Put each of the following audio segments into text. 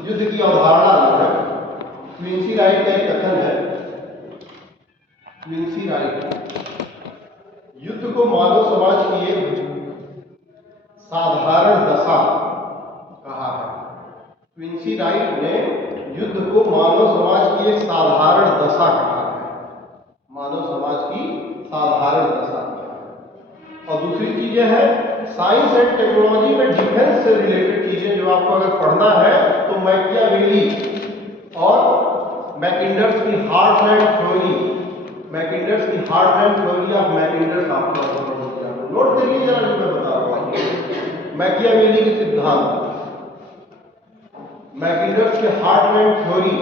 युद्ध की अवधारणा जो है, क्विंसी राइट का एक कथन है। क्विंसी राइट युद्ध को मानव समाज की एक साधारण दशा कहा है। क्विंसी राइट ने युद्ध को मानव समाज की एक साधारण दशा कहा है। मानव समाज की साधारण दशा। और दूसरी चीजें हैं साइंस एंड टेक्नोलॉजी में डिफेंस से रिलेटेड चीजें जो आपको अगर पढ़ना है तो मैकियावेली और मैकिंडर्स की हार्टलैंड थ्योरी, मैकिंडर्स की हार्टलैंड थ्योरी ऑफ मैकिंडर्स आपको नोट करिए जरा जो मैं बता रहा हूँ। मैकियावेली के सिद्धांत, मैकिंडर्स के हार्टलैंड थ्योरी,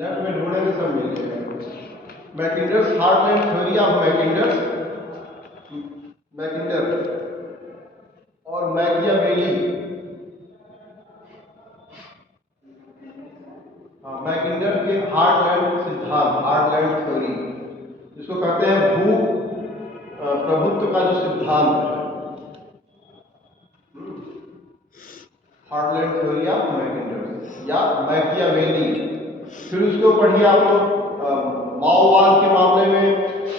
नेट में ढूंढे में सब मिल जाएगा। मैकिंडर्स हार्टलैंड थ्योरी ऑफ मैकिंडर्स, मैकिंडर और मैकियावेली, मैकिंडर के हार्टलैंड सिद्धांत, हार्टलैंड थ्योरी, जिसको कहते हैं भू प्रभुत्व का जो सिद्धांत है, हार्टलैंड थ्योरी ऑफ मैकिंडर या मैकियावेली। फिर उसको पढ़िए आप लोग माओवाद के मामले में,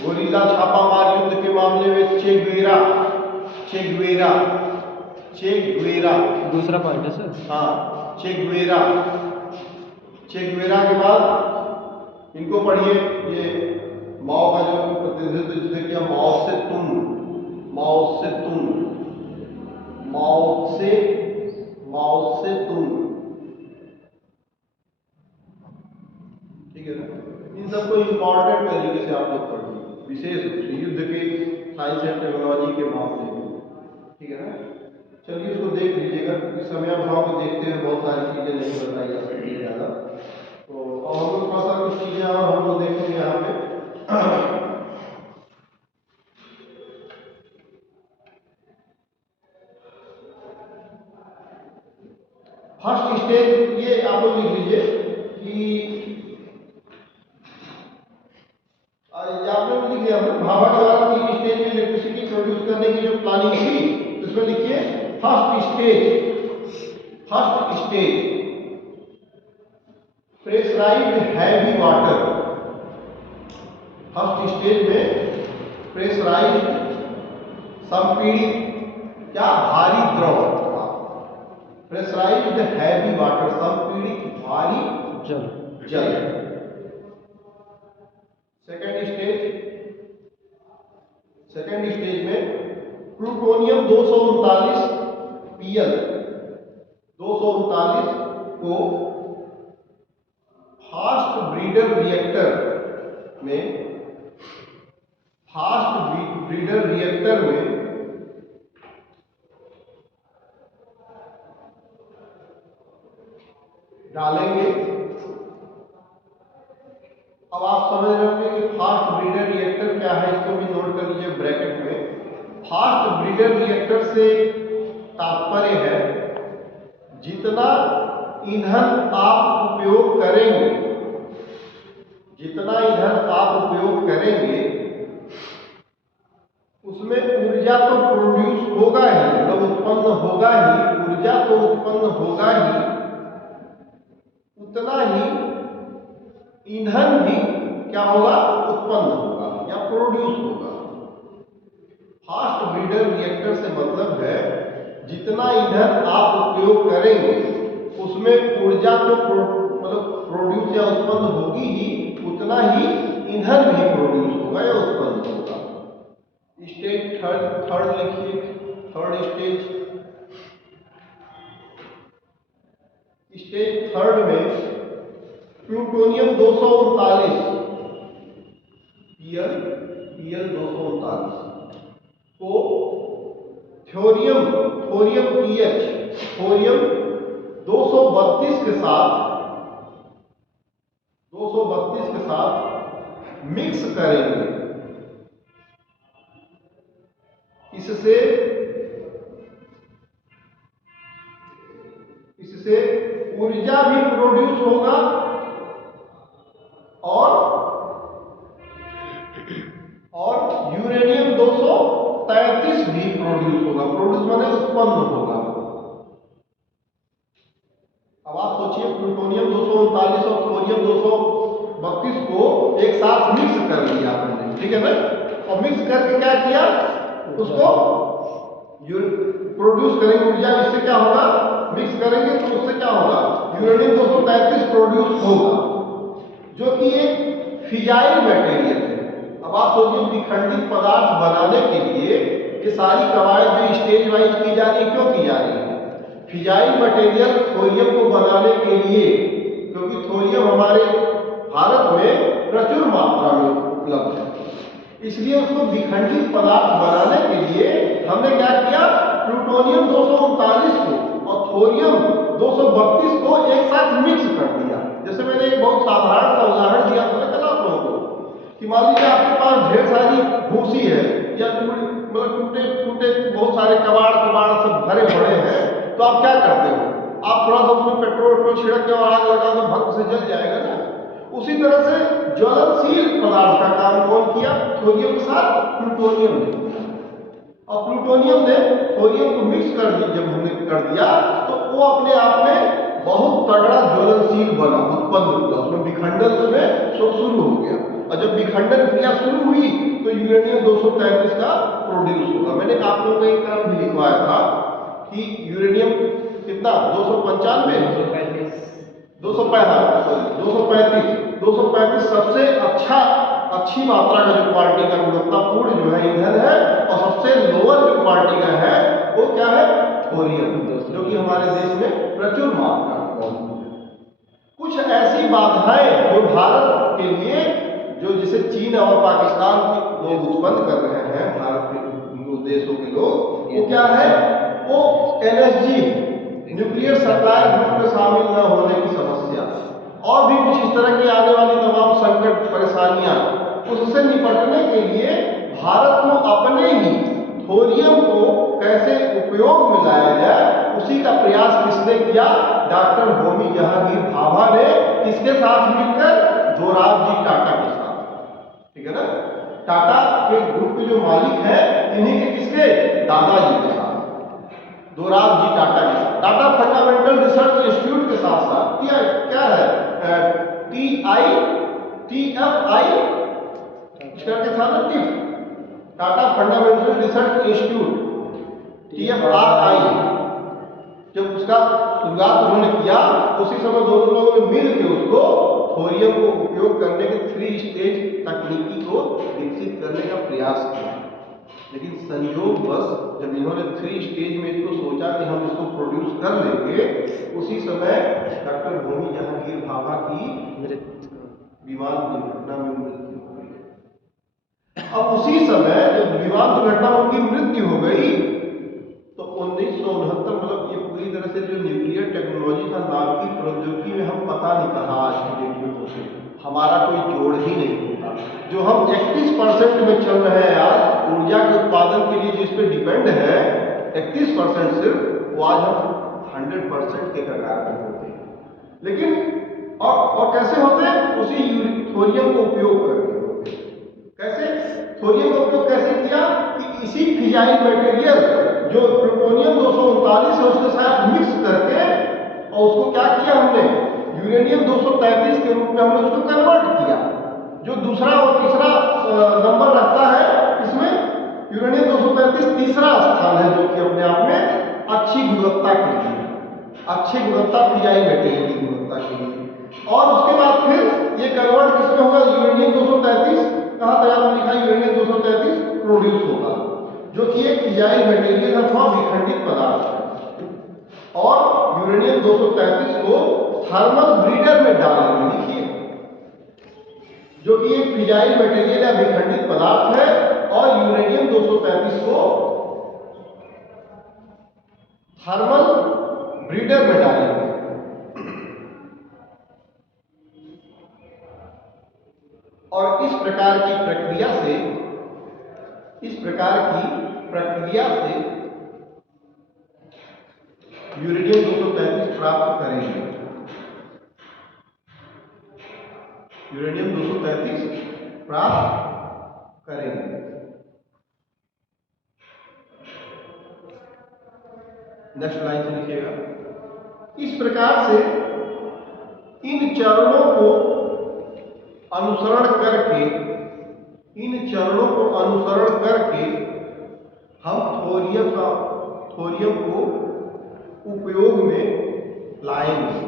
गोरिल्ला छापामार युद्ध के मामले में चे गुवेरा, चे गुवेरा, चे गुवेरा दूसरा पॉइंट है सर। हाँ, चे गुवेरा, चे गुवेरा के बाद इनको पढ़िए, ये माओ का जो प्रतिनिधित्व जिसने किया माओ से तुंग, माओ से तुंग, माओ से, माओ से तुंग, ठीक है ना। इन सबको इंपॉर्टेंट तरीके से आप लोग पढ़िए, विशेष रूप से युद्ध के साइंस एंड टेक्नोलॉजी के मामले में, ठीक है ना। चलिए उसको देख लीजिएगा, इस समय अभाव को देखते हुए बहुत सारी चीजें नहीं बताई जा सकती है ज़्यादा। तो अब हम लोग थोड़ा सा कुछ चीजें और हम लोग देखेंगे यहाँ पे। फर्स्ट स्टेज ये आप लोग लिख लीजिए कि आप लोग लिख लिया भाभा द्वारा 3 स्टेज में इलेक्ट्रिसिटी प्रोड्यूस करने की जो प्लानिंग थी उसमें लिखिए first stage, first stage pressurised heavy water. First stage में प्रेशराइज्ड संपीड़ित क्या भारी द्रव, प्रेशराइज्ड हैवी वाटर, संपीड़ित भारी जल, जल। सेकेंड स्टेज में प्लूटोनियम 239 Pl 239 को फास्ट ब्रीडर रिएक्टर में, फास्ट ब्रीडर रिएक्टर में डालेंगे। अब आप समझ रहे होंगे कि फास्ट ब्रीडर रिएक्टर क्या है, इसको भी नोट कर लीजिए ब्रैकेट में। फास्ट ब्रीडर रिएक्टर से तात्पर्य है जितना ईंधन आप उपयोग करेंगे, जितना ईंधन आप उपयोग करेंगे उसमें ऊर्जा तो प्रोड्यूस होगा ही, मतलब उत्पन्न होगा ही, ऊर्जा तो उत्पन्न होगा ही, उतना ही ईंधन भी क्या होगा, उत्पन्न होगा या प्रोड्यूस होगा। फास्ट ब्रीडर रिएक्टर से मतलब है जितना ईंधन आप उपयोग करेंगे उसमें ऊर्जा तो मतलब प्रोड्यूस या उत्पन्न होगी ही, उतना ही ईंधन भी प्रोड्यूस होगा या उत्पन्न होगा। स्टेज थर्ड लिखिए, थर्ड स्टेज थर्ड में प्लूटोनियम 239 Pl 239 को थोरियम PH, थोरियम 232 के साथ मिक्स करेंगे। इससे ऊर्जा भी प्रोड्यूस होगा और यूरेनियम 233 भी प्रोड्यूस प्रोड्यूस होगा। प्रोड्यूस माने उत्पन्न होगा। अब आप सोचिए प्लूटोनियम 239 और थोरियम 232 को एक साथ मिक्स कर लिया आपने, ठीक है ना, और मिक्स करके क्या किया, उसको प्रोड्यूस करेंगे ऊर्जा। इससे क्या होगा, मिक्स करेंगे तो उससे क्या होगा, यूरेनियम 233 प्रोड्यूस होगा, जो कि एक फिजाइल मटेरियल है। अब आप सोचिए विखंडित पदार्थ बनाने के लिए ये सारी कवायद जो स्टेज वाइज की जा रही है, क्यों की जा रही है? फिजाइल मटेरियल थोरियम को बनाने के लिए, क्योंकि थोरियम हमारे भारत में प्रचुर मात्रा में उपलब्ध है, इसलिए उसको विखंडित पदार्थ बनाने के लिए हमने क्या किया, प्लूटोनियम 239 को और थोरियम 232 को एक साथ मिक्स कर दिया। जैसे मैंने एक बहुत साधारण सा उदाहरण दिया था कल आप लोगों को कि मान लीजिए आपके पास ढेर सारी भूसी है या मतलब टूटे टूटे बहुत सारे कबाड़ सब भरे पड़े हैं, तो आप क्या करते हो, आप थोड़ा सा उसमें पेट्रोल छिड़क के और आग लगा दो, भस्म से जल जाएगा ना। उसी तरह से ज्वलनशील पदार्थ का काम कौन किया, थोरियम के साथ प्लूटोनियम ने। और प्लूटोनियम ने थोरियम को मिक्स कर दिया, जब हमने कर दिया तो वो अपने आप में बहुत तगड़ा ज्वलनशील बना, उत्पन्न हुआ, उसमें विखंडन उसमें शुरू हो गया। और जब विखंडन क्रिया शुरू हुई तो यूरेनियम 233 का प्रोड्यूस होगा। मैंने आप लोगों को एक काम भी लिखवाया था कि यूरेनियम कितना 235 सबसे अच्छी मात्रा का जो क्वालिटी का गुणवत्तापूर्ण जो है ईंधन है, और सबसे लोअर जो क्वालिटी का है वो क्या है, थोरियम, जो कि हमारे देश में प्रचुर मात्रा में मौजूद है। कुछ ऐसी बाधाएं जो भारत के लिए, जो जिसे चीन और पाकिस्तान के लोग उत्पन्न कर रहे हैं, भारत के देशों के लोग, वो क्या है, वो एनएसजी न्यूक्लियर सप्लाई ग्रुप में शामिल न होने की समस्या, और भी कुछ इस तरह की आने वाली तमाम संकट परेशानियां, उससे निपटने के लिए भारत को अपने ही थोरियम को कैसे उपयोग में लाया जाए, उसी का प्रयास किसने किया, डॉक्टर होमी जहांगीर भाभा ने। किसके साथ मिलकर, दोराबजी टाटा के साथ, ठीक है ना। टाटा के ग्रुप के जो मालिक हैं, इन्हीं के किसके, दादाजी के साथ, दोराबजी टाटा के साथ। टाटा फंडामेंटल रिसर्च इंस्टीट्यूट के साथ साथ क्या है, TFI करके था ना, Tata fundamental research institute, TFRI, जब उसका शुरुआत उन्होंने किया उसी समय दोनों लोगों ने मिल के उसको थोरियम को उपयोग करने के 3 स्टेज तकनीकी को विकसित करने का प्रयास किया। लेकिन संयोगवश जब इन्होंने 3 स्टेज में इसको सोचा कि हम इसको प्रोड्यूस कर लेंगे, उसी समय डॉक्टर होमी जहांगीर भाभा की विमान दुर्घटना में मृत्यु हो गई। अब उसी समय जब विमान दुर्घटना में उनकी मृत्यु हो गई तो 1969, मतलब ये पूरी तरह से जो न्यूक्लियर टेक्नोलॉजी का नाभिक प्रौद्योगिकी में हम पता नहीं कहाँ आज की डेट में पहुंचे, हमारा कोई जोड़ ही नहीं होता। जो हम 31% में चल रहे हैं आज ऊर्जा के उत्पादन के लिए, जिस पे डिपेंड है 31% सिर्फ, वो आज हम 100% के कगार पर होते हैं। लेकिन और कैसे होते हैं, उसी थोरियम को उपयोग करके होते हैं। कैसे थोरियम का उपयोग कैसे किया कि इसी फिजाइल मटेरियल जो प्लूटोनियम 239 है उसके साथ मिक्स करके, और उसको क्या किया हमने, यूरेनियम 233 के रूप में हमने उसको कन्वर्ट किया, जो दूसरा और तीसरा नंबर रखता है। इसमें यूरेनियम 233 तीसरा स्थान है, जो कि अपने आप में अच्छी गुणवत्ता के लिए, अच्छी गुणवत्ता फिजाइल मटेरियल की गुणवत्ता के लिए। और उसके बाद फिर ये कन्वर्ट किसमें होगा, यूरेनियम 233 कहाँ तैयार लिखा, यूरेनियम 233 प्रोड्यूस होगा, जो कि एक फिजाइल मटेरियल अथवा विखंडित पदार्थ है। और यूरेनियम 233 को थर्मल ब्रीडर में डालेंगे, लिखिए, जो कि एक फिजाइल मटेरियल या विखंडित पदार्थ है, और यूरेनियम 233 को थर्मल ब्रीडर में डालेंगे। और इस प्रकार की प्रक्रिया से यूरेनियम 233 प्राप्त करेंगे। यूरेनियम 233 प्राप्त करेंगे। नेक्स्ट लाइन से लिखिएगा। इस प्रकार से इन चरणों को अनुसरण करके हम थोरियम को उपयोग में लाएंगे।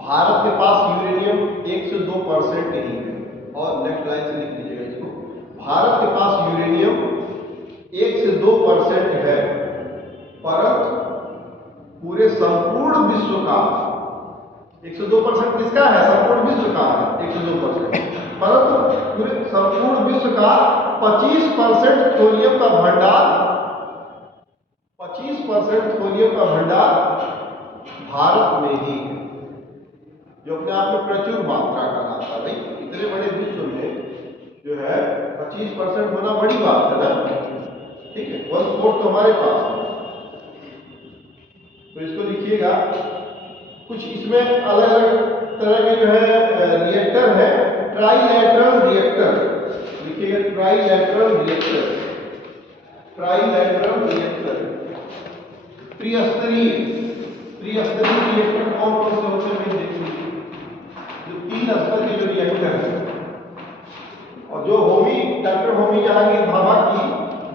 भारत के पास यूरेनियम 1 से 2% ही है। और नेक्स्ट लाइन से लिख लीजिएगा इसको। भारत के पास यूरेनियम 1 से 2% है, परंतु पूरे संपूर्ण विश्व का 1 से 2% किसका है? संपूर्ण विश्व का है 1 से 2%, परंतु पूरे संपूर्ण विश्व का 25% थोरियम का भंडार भारत में ही है, जो अपने आप में प्रचुर मात्रा का था। भाई इतने बड़े विश्व में जो है 25% होना बड़ी बात है ना, ठीक है। 1/4 तो हमारे पास है। तो इसको लिखिएगा। कुछ इसमें अलग अलग तरह के जो है रिएक्टर है। ट्राइलैटरल रिएक्टर लिखिएगा। ट्राइलैटरल रिएक्टर त्रिस्तरीय रिएक्टर कौन कौन से होते हैं देख लीजिए। जो 3 स्तर के जो रिएक्टर है, और जो डॉक्टर होमी जहांगीर भाभा की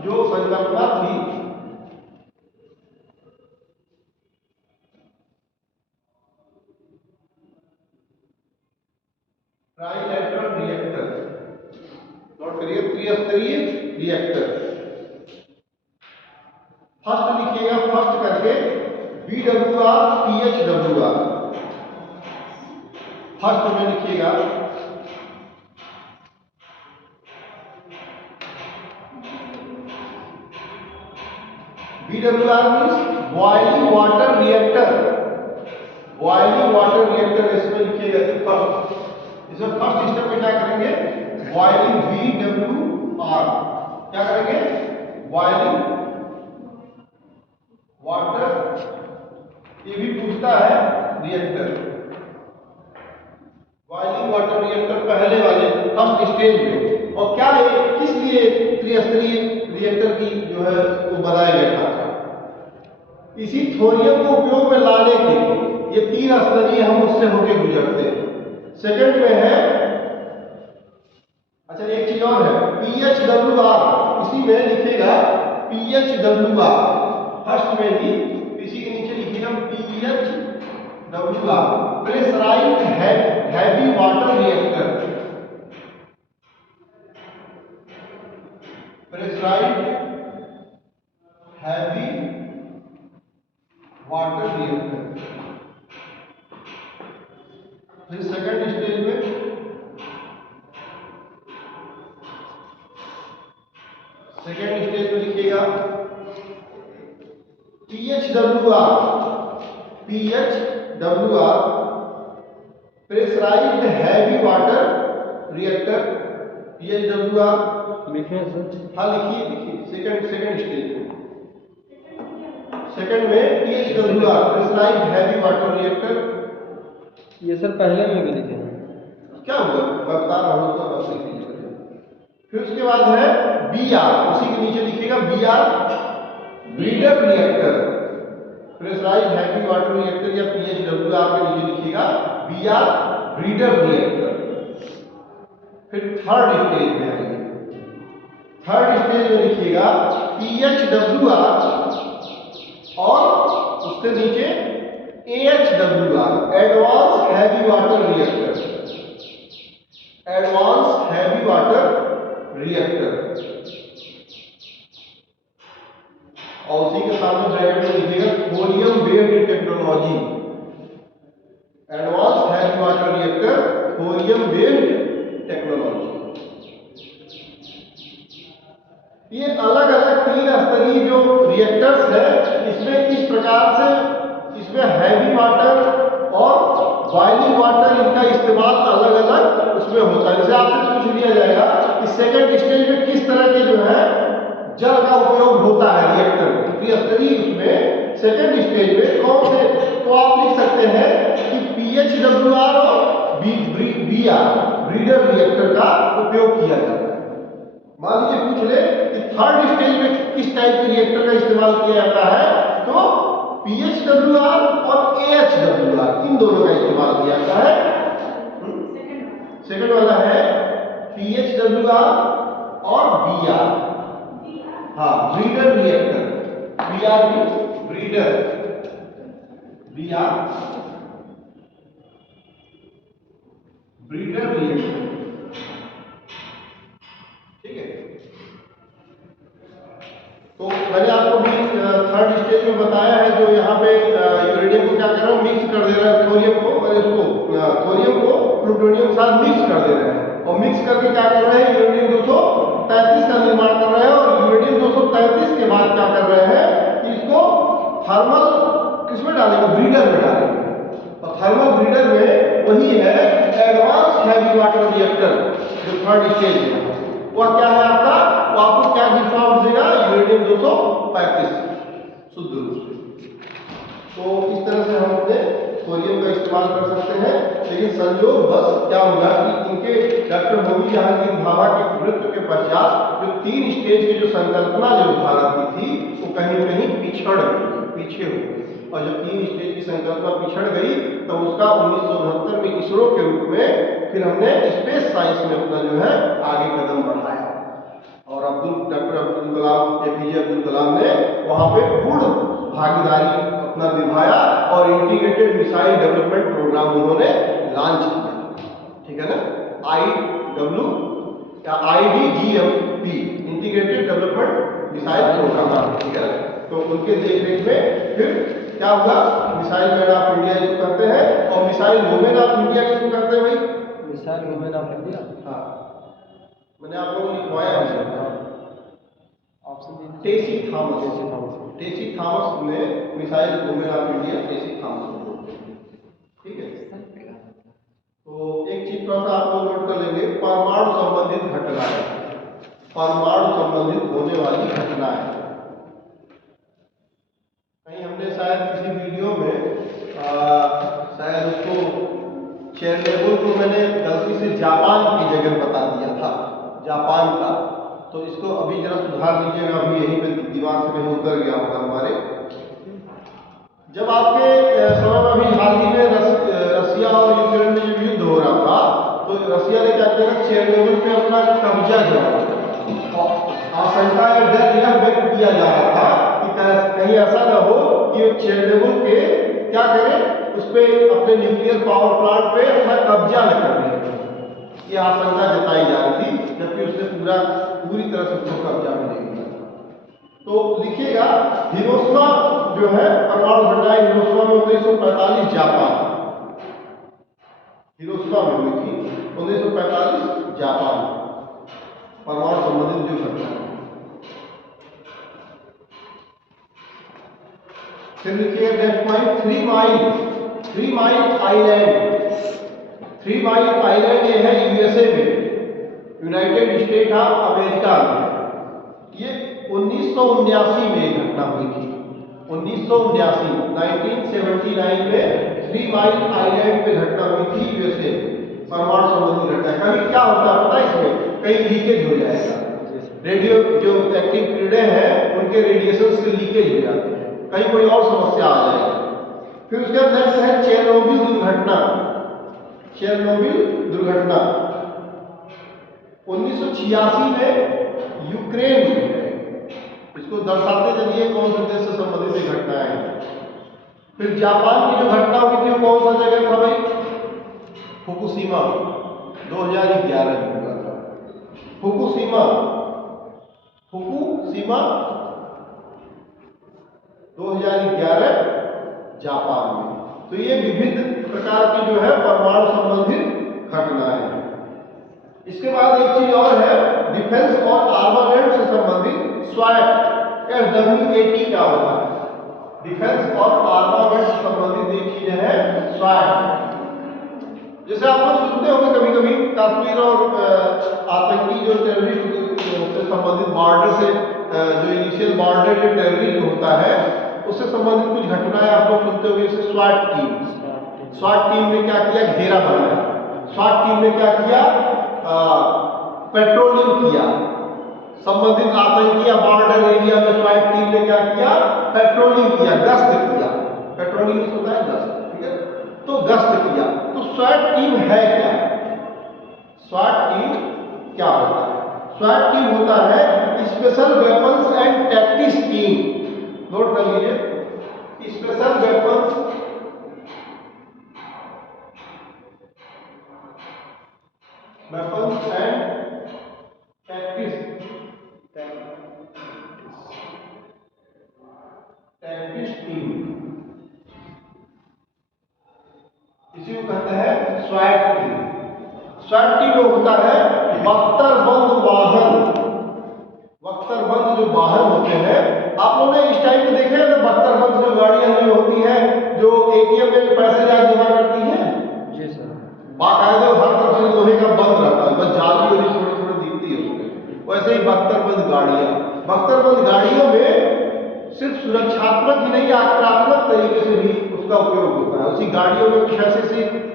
जो संकल्पना थी, ट्राइलैटरल रिएक्टर, नोट करिए, त्रिस्तरीय रिएक्टर। फर्स्ट लिखिएगा, फर्स्ट करके BWR PHWR। फर्स्ट में लिखिएगा BWR means boiling water reactor. इसमें लिखिएगा फर्स्ट। इसमें फर्स्ट स्टेप में क्या करेंगे? Boiling BWR। क्या करेंगे? बॉइलिंग वाटर, ये भी पूछता है रिएक्टर। बॉइलिंग वाटर रिएक्टर पहले वाले फर्स्ट स्टेज में। और क्या है, किस लिए त्रिस्तरीय रिएक्टर की जो है वो बनाया गया था? इसी थोरियम को उपयोग में लाने के लिए। ये 3 स्तरीय हम उससे होके गुजरते हैं। सेकंड में है, अच्छा एक चीज और है, PHWR। इसी में लिखेगा PHWR फर्स्ट में ही, इसी के नीचे लिखिएगा PHWR pressurised heavy water reactor. Pressurised heavy water reactor. फिर सेकंड स्टेज में लिखिएगा PHWR pressurised heavy water reactor. PHWR लिखिए सर। हाँ लिखिए। सेकंड स्टेज सेकंड में PHWR pressurised heavy water reactor. ये सर पहले में भी लिखे हैं। क्या होगा मैं बता रहा हूँ, तो बस लिख लीजिए। फिर उसके बाद है BR, उसी के नीचे लिखिएगा BR breeder reactor. Pressurised heavy water reactor या PHWR के नीचे लिखिएगा BR ब्रीडर रिएक्टर। फिर थर्ड स्टेज में आएंगे। थर्ड स्टेज में लिखिएगा PHWR और उसके नीचे AHWR advance heavy water reactor. और उसी के सामने ब्रैकेट में लिखिएगा thorium based technology. Advance heavy water reactor, thorium based technology. ये अलग अलग 3 स्तरीय जो रिएक्टर्स है, इसमें इस प्रकार से इसमें हैवी वाटर और बॉइलिंग वाटर, इनका इस्तेमाल अलग अलग उसमें होता है। जैसे आपसे पूछ लिया जाएगा कि सेकंड स्टेज में किस तरह के जो है जल का उपयोग होता है रिएक्टर में, त्रिस्तरीय उसमें सेकंड स्टेज में कौन से, तो आप लिख सकते हैं कि PHWR और BR ब्रीडर रिएक्टर का उपयोग किया जाता है। मान लीजिए पूछ ले कि थर्ड स्टेज में किस टाइप के रिएक्टर का इस्तेमाल किया जाता है, तो PHWR और AHWR इन दोनों का इस्तेमाल किया जाता है। सेकंड वाला है PHWR और BR, हाँ ब्रीडर रिएक्टर, BR भी ब्रीडर, BR ब्रीडर रिएक्टर, ठीक है। तो मैंने आपको भी थर्ड स्टेज में बताया है, जो यहाँ पे यूरेनियम को क्या कर रहा है, मिक्स कर दे रहा है थोरियम को, और इसको थोरियम को प्लूटोनियम के साथ मिक्स कर दे रहे हैं, और मिक्स करके क्या कर रहे हैं, यूरेनियम 233 का निर्माण कर रहे हैं। और यूरेनियम 233 के बाद क्या कर रहे हैं कि इसको थर्मल किसमें डालेंगे, ब्रीडर में डालेंगे। और थर्मल ब्रीडर में वही है एडवांस हैवी वाटर रिएक्टर, जो थर्ड स्टेज है, वह क्या है आपका, वो आपको क्या गिफ्ट देगा, यूरेनियम 235 शुद्ध रूप से। तो इस तरह से हम अपने थोरियम का इस्तेमाल कर सकते हैं। लेकिन संयोग बस क्या हुआ कि इनके डॉक्टर होमी जहांगीर भाभा के मृत्यु के पश्चात जो 3 स्टेज की जो संकल्पना जो भारत की थी, वो कहीं न कहीं पिछड़ गई, पीछे हो गई। और जब 3 स्टेज की संकल्पना पिछड़ गई, तब उसका 1969 में इसरो के रूप में फिर हमने स्पेस साइंस में अपना जो है आगे कदम बढ़ाया। और डॉक्टर अब्दुल कलाम, APJ अब्दुल कलाम ने वहाँ पे पूर्ण भागीदारी अपना निभाया और इंटीग्रेटेड मिसाइल डेवलपमेंट प्रोग्राम उन्होंने लॉन्च किया, ठीक है ना, IDGMP integrated development missile programme, ठीक है। तो उनके देखरेख में फिर क्या हुआ, मिसाइल मैन ऑफ इंडिया इसको करते हैं, और मिसाइल वुमेन ऑफ इंडिया किसको करते हैं भाई, मिसाइल वुमेन ऑफ इंडिया, हाँ मैंने आप लोगों को लिखवाया है ऑप्शन टेसी थॉमस ने missile women of India Tessy Thomas, ठीक है। तो एक चीज थोड़ा सा आप लोग नोट कर लेंगे, परमाणु संबंधित घटनाएं, परमाणु संबंधित होने वाली घटनाएं। कहीं हमने शायद किसी वीडियो में शायद उसको चेरनोबिल को मैंने गलती से जापान की जगह बता दिया था, जापान का, तो इसको अभी जरा सुधार लीजिएगा, अभी यहीं पे दिमाग से कहीं उतर गया होगा हमारे। जब आपके समय में अभी हाल ही में रसिया और यूक्रेन में जब युद्ध हो रहा था, तो रसिया ने क्या किया, चेरनोबिल पे अपना कब्जा जो आशंका या डर यह व्यक्त किया जा रहा था कि कहीं ऐसा न हो कि चेरनोबिल के क्या करें, उस पर अपने न्यूक्लियर पावर प्लांट पे अपना कब्जा न कर ले, ये आशंका जताई जा रही थी, जबकि उसने पूरी तरह से उसको कब्जा में ले लिया। तो लिखिएगा, हिरोशिमा जो है परमाणु घटनाएं, हिरोशिमा में 1945 जापान, हिरोशिमा में हुई थी 1945 जापान, परमाणु संबंधित जो घटना है। फिर लिखिए next point, 3 mile island, 3 mile island ये है USA में, यूनाइटेड स्टेट ऑफ अमेरिका में। ये 1979 में एक घटना हुई थी, 1979 में 3 माइल आइलैंड पे घटना हुई थी USA, परमाणु संबंधी घटना। कभी क्या होता है पता है, इसमें कहीं लीकेज हो जाएगा, रेडियो जो एक्टिव कीड़े हैं उनके रेडिएशन से लीकेज हो जाते हैं, कहीं कोई और समस्या आ जाएगी। फिर उसके बाद नेक्स्ट है चेरनोबिल दुर्घटना, चेरनोबिल दुर्घटना 1986 में यूक्रेन में, इसको दर्शाते चलिए कौन से देश से संबंधित ये घटनाएं हैं। फिर जापान की जो घटना हुई थी वो कौन सा जगह था भाई, फुकुशिमा, 2011 में हुआ था, फुकुशिमा 2011 जापान में। तो ये विभिन्न प्रकार की जो है परमाणु संबंधित घटनाएं हैं। इसके बाद एक चीज और है, डिफेंस और आर्मामेंट से संबंधित स्वैट, SWAT क्या होता है, डिफेंस और आर्मामेंट से संबंधित एक चीज है स्वैट। जैसे आप लोग सुनते होंगे कभी कभी कश्मीर और आतंकी जो टेररिस्ट से संबंधित बॉर्डर से जो इनिशियल बॉर्डर जो टेररिज्म होता है उससे संबंधित कुछ घटनाएं आप लोग सुनते होंगे। जैसे स्वाट टीम ने क्या किया, घेरा बनाया, स्वाट टीम ने क्या किया, पेट्रोलिंग किया, संबंधित आतंकी या बॉर्डर एरिया में स्वाइप टीम ने क्या किया, पेट्रोलिंग किया, गश्त किया। पेट्रोलिंग होता है गश्त, ठीक है, तो गश्त किया। तो स्वाइप टीम है क्या? स्वाट टीम क्या होता है? स्वाट टीम होता है special weapons and tactics team. Note कर लीजिए, special weapons and tactics team, इसी को कहते हैं स्वाट टीम। स्वाट टीम में होता है बख्तरबंद वाहन। बख्तरबंद जो वाहन होते हैं, आप लोगों ने इस टाइप में देखे हैं ना, बख्तरबंद जो गाड़ियां जो होती है जो एटीएम में पैसे जमा करती है, जी सर, बाकायदे हर तरफ से लोहे का बंद रहता है, बस जाली वाली थोड़ी थोड़ी दिखती है उसमें। वैसे ही बख्तरबंद गाड़ियां, बख्तरबंद गाड़ियों में सिर्फ सुरक्षात्मक ही नहीं, आक्रामक तरीके से भी उसका उपयोग होता है। उसी गाड़ियों में कुछ ऐसे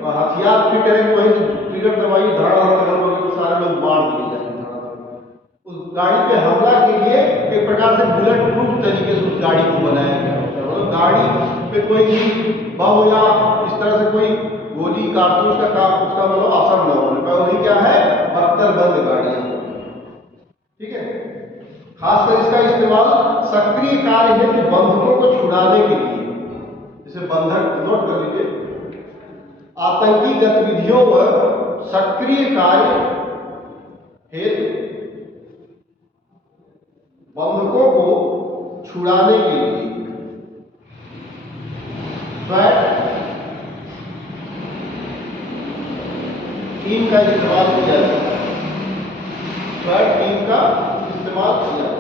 हथियार फिट है, वहीं से ट्रिगर दबाइए, धड़ाधड़ सारे लोग मार दिए जाएंगे। उस गाड़ी पे हमला के लिए एक प्रकार से बुलेट प्रूफ तरीके से उस गाड़ी को बनाया गया होता है। मतलब गाड़ी पे कोई भी बम या इस तरह से कोई गोली कारतूस का काम उसका मतलब असर न होने पाए, वही क्या है, बख्तरबंद गाड़ियां, ठीक है। खासकर इसका इस्तेमाल सक्रिय कार्य हेतु बंधकों को छुड़ाने के लिए, जैसे बंधक, नोट कर लीजिए, आतंकी गतिविधियों व सक्रिय कार्य हेतु बंधकों को छुड़ाने के लिए स्वैट टीम का इस्तेमाल किया जाता है। स्वैट टीम का इस्तेमाल किया जाता है।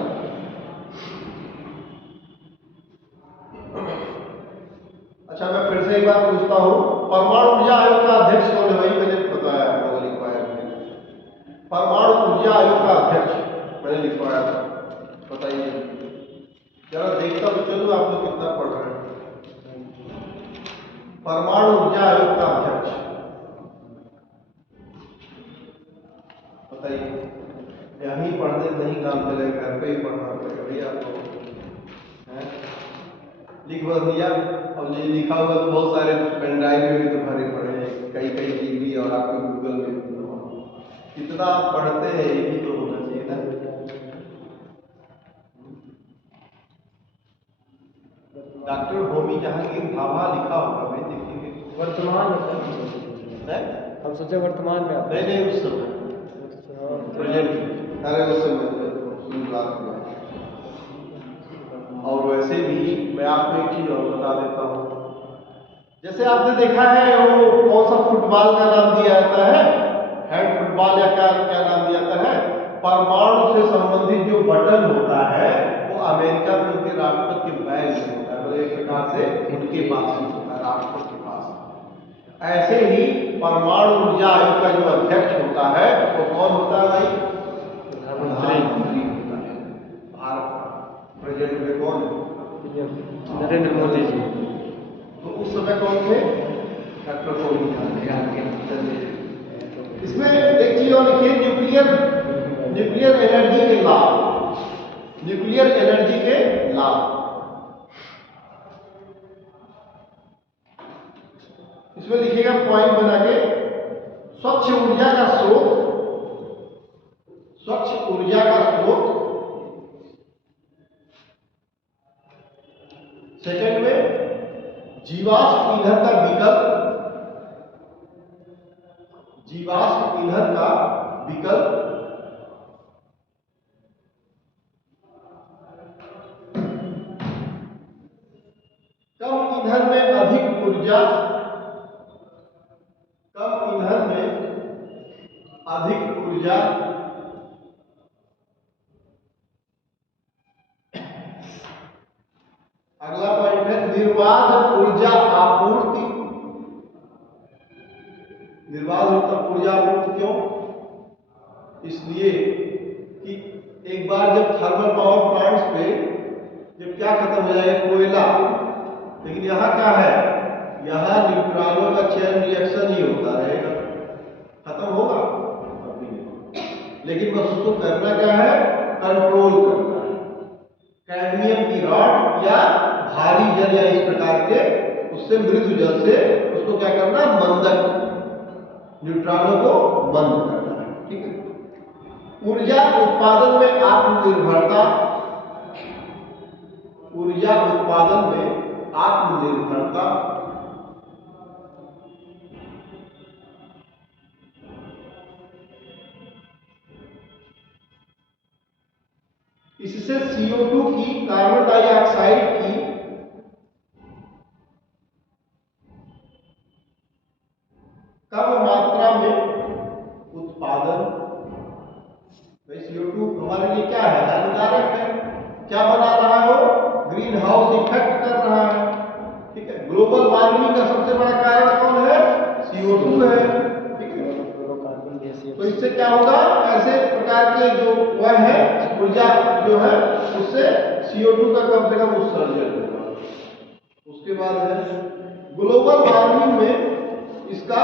अच्छा, मैं फिर से एक बात पूछता हूं, परमाणु ऊर्जा आयोग का अध्यक्ष कौन है? भाई मैंने बताया आपको, लिखवाया था परमाणु ऊर्जा आयोग का अध्यक्ष मैंने लिखवाया था, बताइए जरा, देखता तो चलो आप लोग कितना पढ़ रहे हैं। परमाणु ऊर्जा आयोग का अध्यक्ष बताइए। यहीं पढ़ने नहीं काम चलेगा, घर पे ही पढ़ना पड़ेगा भैया आपको। लिख बस दिया, और ये लिखा हुआ तो बहुत सारे पेन ड्राइव में भी तो भरे पड़े हैं, कई कई जीबी, और आपके गूगल में भी तो कितना आप पढ़ते हैं ये भी तो होना चाहिए ना। डॉक्टर होमी जहांगीर भाभा लिखा होगा भाई, देखिए वर्तमान में हम सोचे वर्तमान में आप नहीं उस समय प्रेजेंट, अरे उस समय शुरुआत हुआ। और वैसे भी मैं आपको एक चीज और बता देता हूँ, जैसे आपने देखा है वो कौन सा फुटबॉल का नाम दिया जाता है, हैंड फुटबॉल या क्या क्या नाम दिया जाता है, परमाणु से संबंधित जो बटन होता है वो अमेरिका में उनके राष्ट्रपति के बैग में होता है, मतलब एक प्रकार से उनके पास ही होता है, राष्ट्रपति के पास। ऐसे ही परमाणु ऊर्जा आयोग का जो अध्यक्ष होता है वो कौन होता है भाई? प्रधानमंत्री होता है। भारत का प्रेजेंट में कौन है? नरेंद्र मोदी जी। तो उस समय कौन थे? डॉक्टर होमी। इसमें एक चीज और लिखिए, न्यूक्लियर एनर्जी के लाभ, न्यूक्लियर एनर्जी के लाभ। इसमें लिखिएगा पॉइंट बना के, स्वच्छ ऊर्जा का स्रोत, स्वच्छ ऊर्जा का स्रोत। सेकंड में जीवाश्म ईंधन का विकल्प, जीवाश्म ईंधन का विकल्प। कम ईंधन में अधिक ऊर्जा, कम ईंधन में अधिक ऊर्जा। अगला पॉइंट है निर्बाध ऊर्जा आपूर्ति। निर्बाध ऊर्जा आपूर्ति क्यों? इसलिए कि एक बार जब थर्मल पावर प्लांट्स पे जब क्या खत्म हो जाएगा, कोयला, लेकिन यहाँ क्या है, यहाँ न्यूट्रॉनों का चेन रिएक्शन ही होता रहेगा, खत्म होगा? अभी नहीं। लेकिन बस उसको करना क्या है, कंट्रोल करना है। कैडमियम की रॉड या भारी जल या इस प्रकार के उससे मृदु जल से उसको क्या करना, मंदक, न्यूट्रॉनों को मंद करना है। ठीक है। ऊर्जा उत्पादन में आत्मनिर्भरता, ऊर्जा उत्पादन में आत्मनिर्भरता, इससे CO2 की, कार्बन डाइऑक्साइड की कम मात्रा में उत्पादन। CO2 हमारे लिए क्या है, हानिकारक है। क्या बना रहा है वो, ग्रीन हाउस इफेक्ट कर रहा है। ठीक है। ग्लोबल वार्मिंग का सबसे बड़ा कारण कौन है, CO2 है। ठीक है। तो इससे क्या होगा, ऐसे प्रकार के जो वह है ऊर्जा जो है उससे CO2 का कम से कम उत्सर्जन होगा। उसके बाद है ग्लोबल वार्मिंग में इसका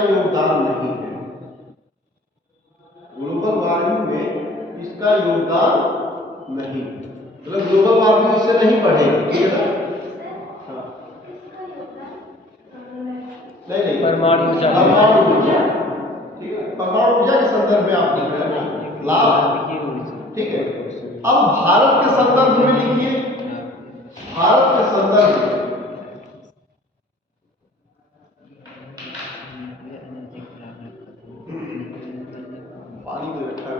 योगदान नहीं है। ग्लोबल वार्मिंग में इसका योगदान नहीं, मतलब ग्लोबल वार्मिंग इससे नहीं बढ़ेगी। ठीक है ना? नहीं, परमाणु ऊर्जा, ठीक है, परमाणु ऊर्जा के संदर्भ में आप लिख रहे हैं लाभ। ठीक है। अब भारत के संदर्भ में लिखिए, भारत के संदर्भ में पानी में रखा है।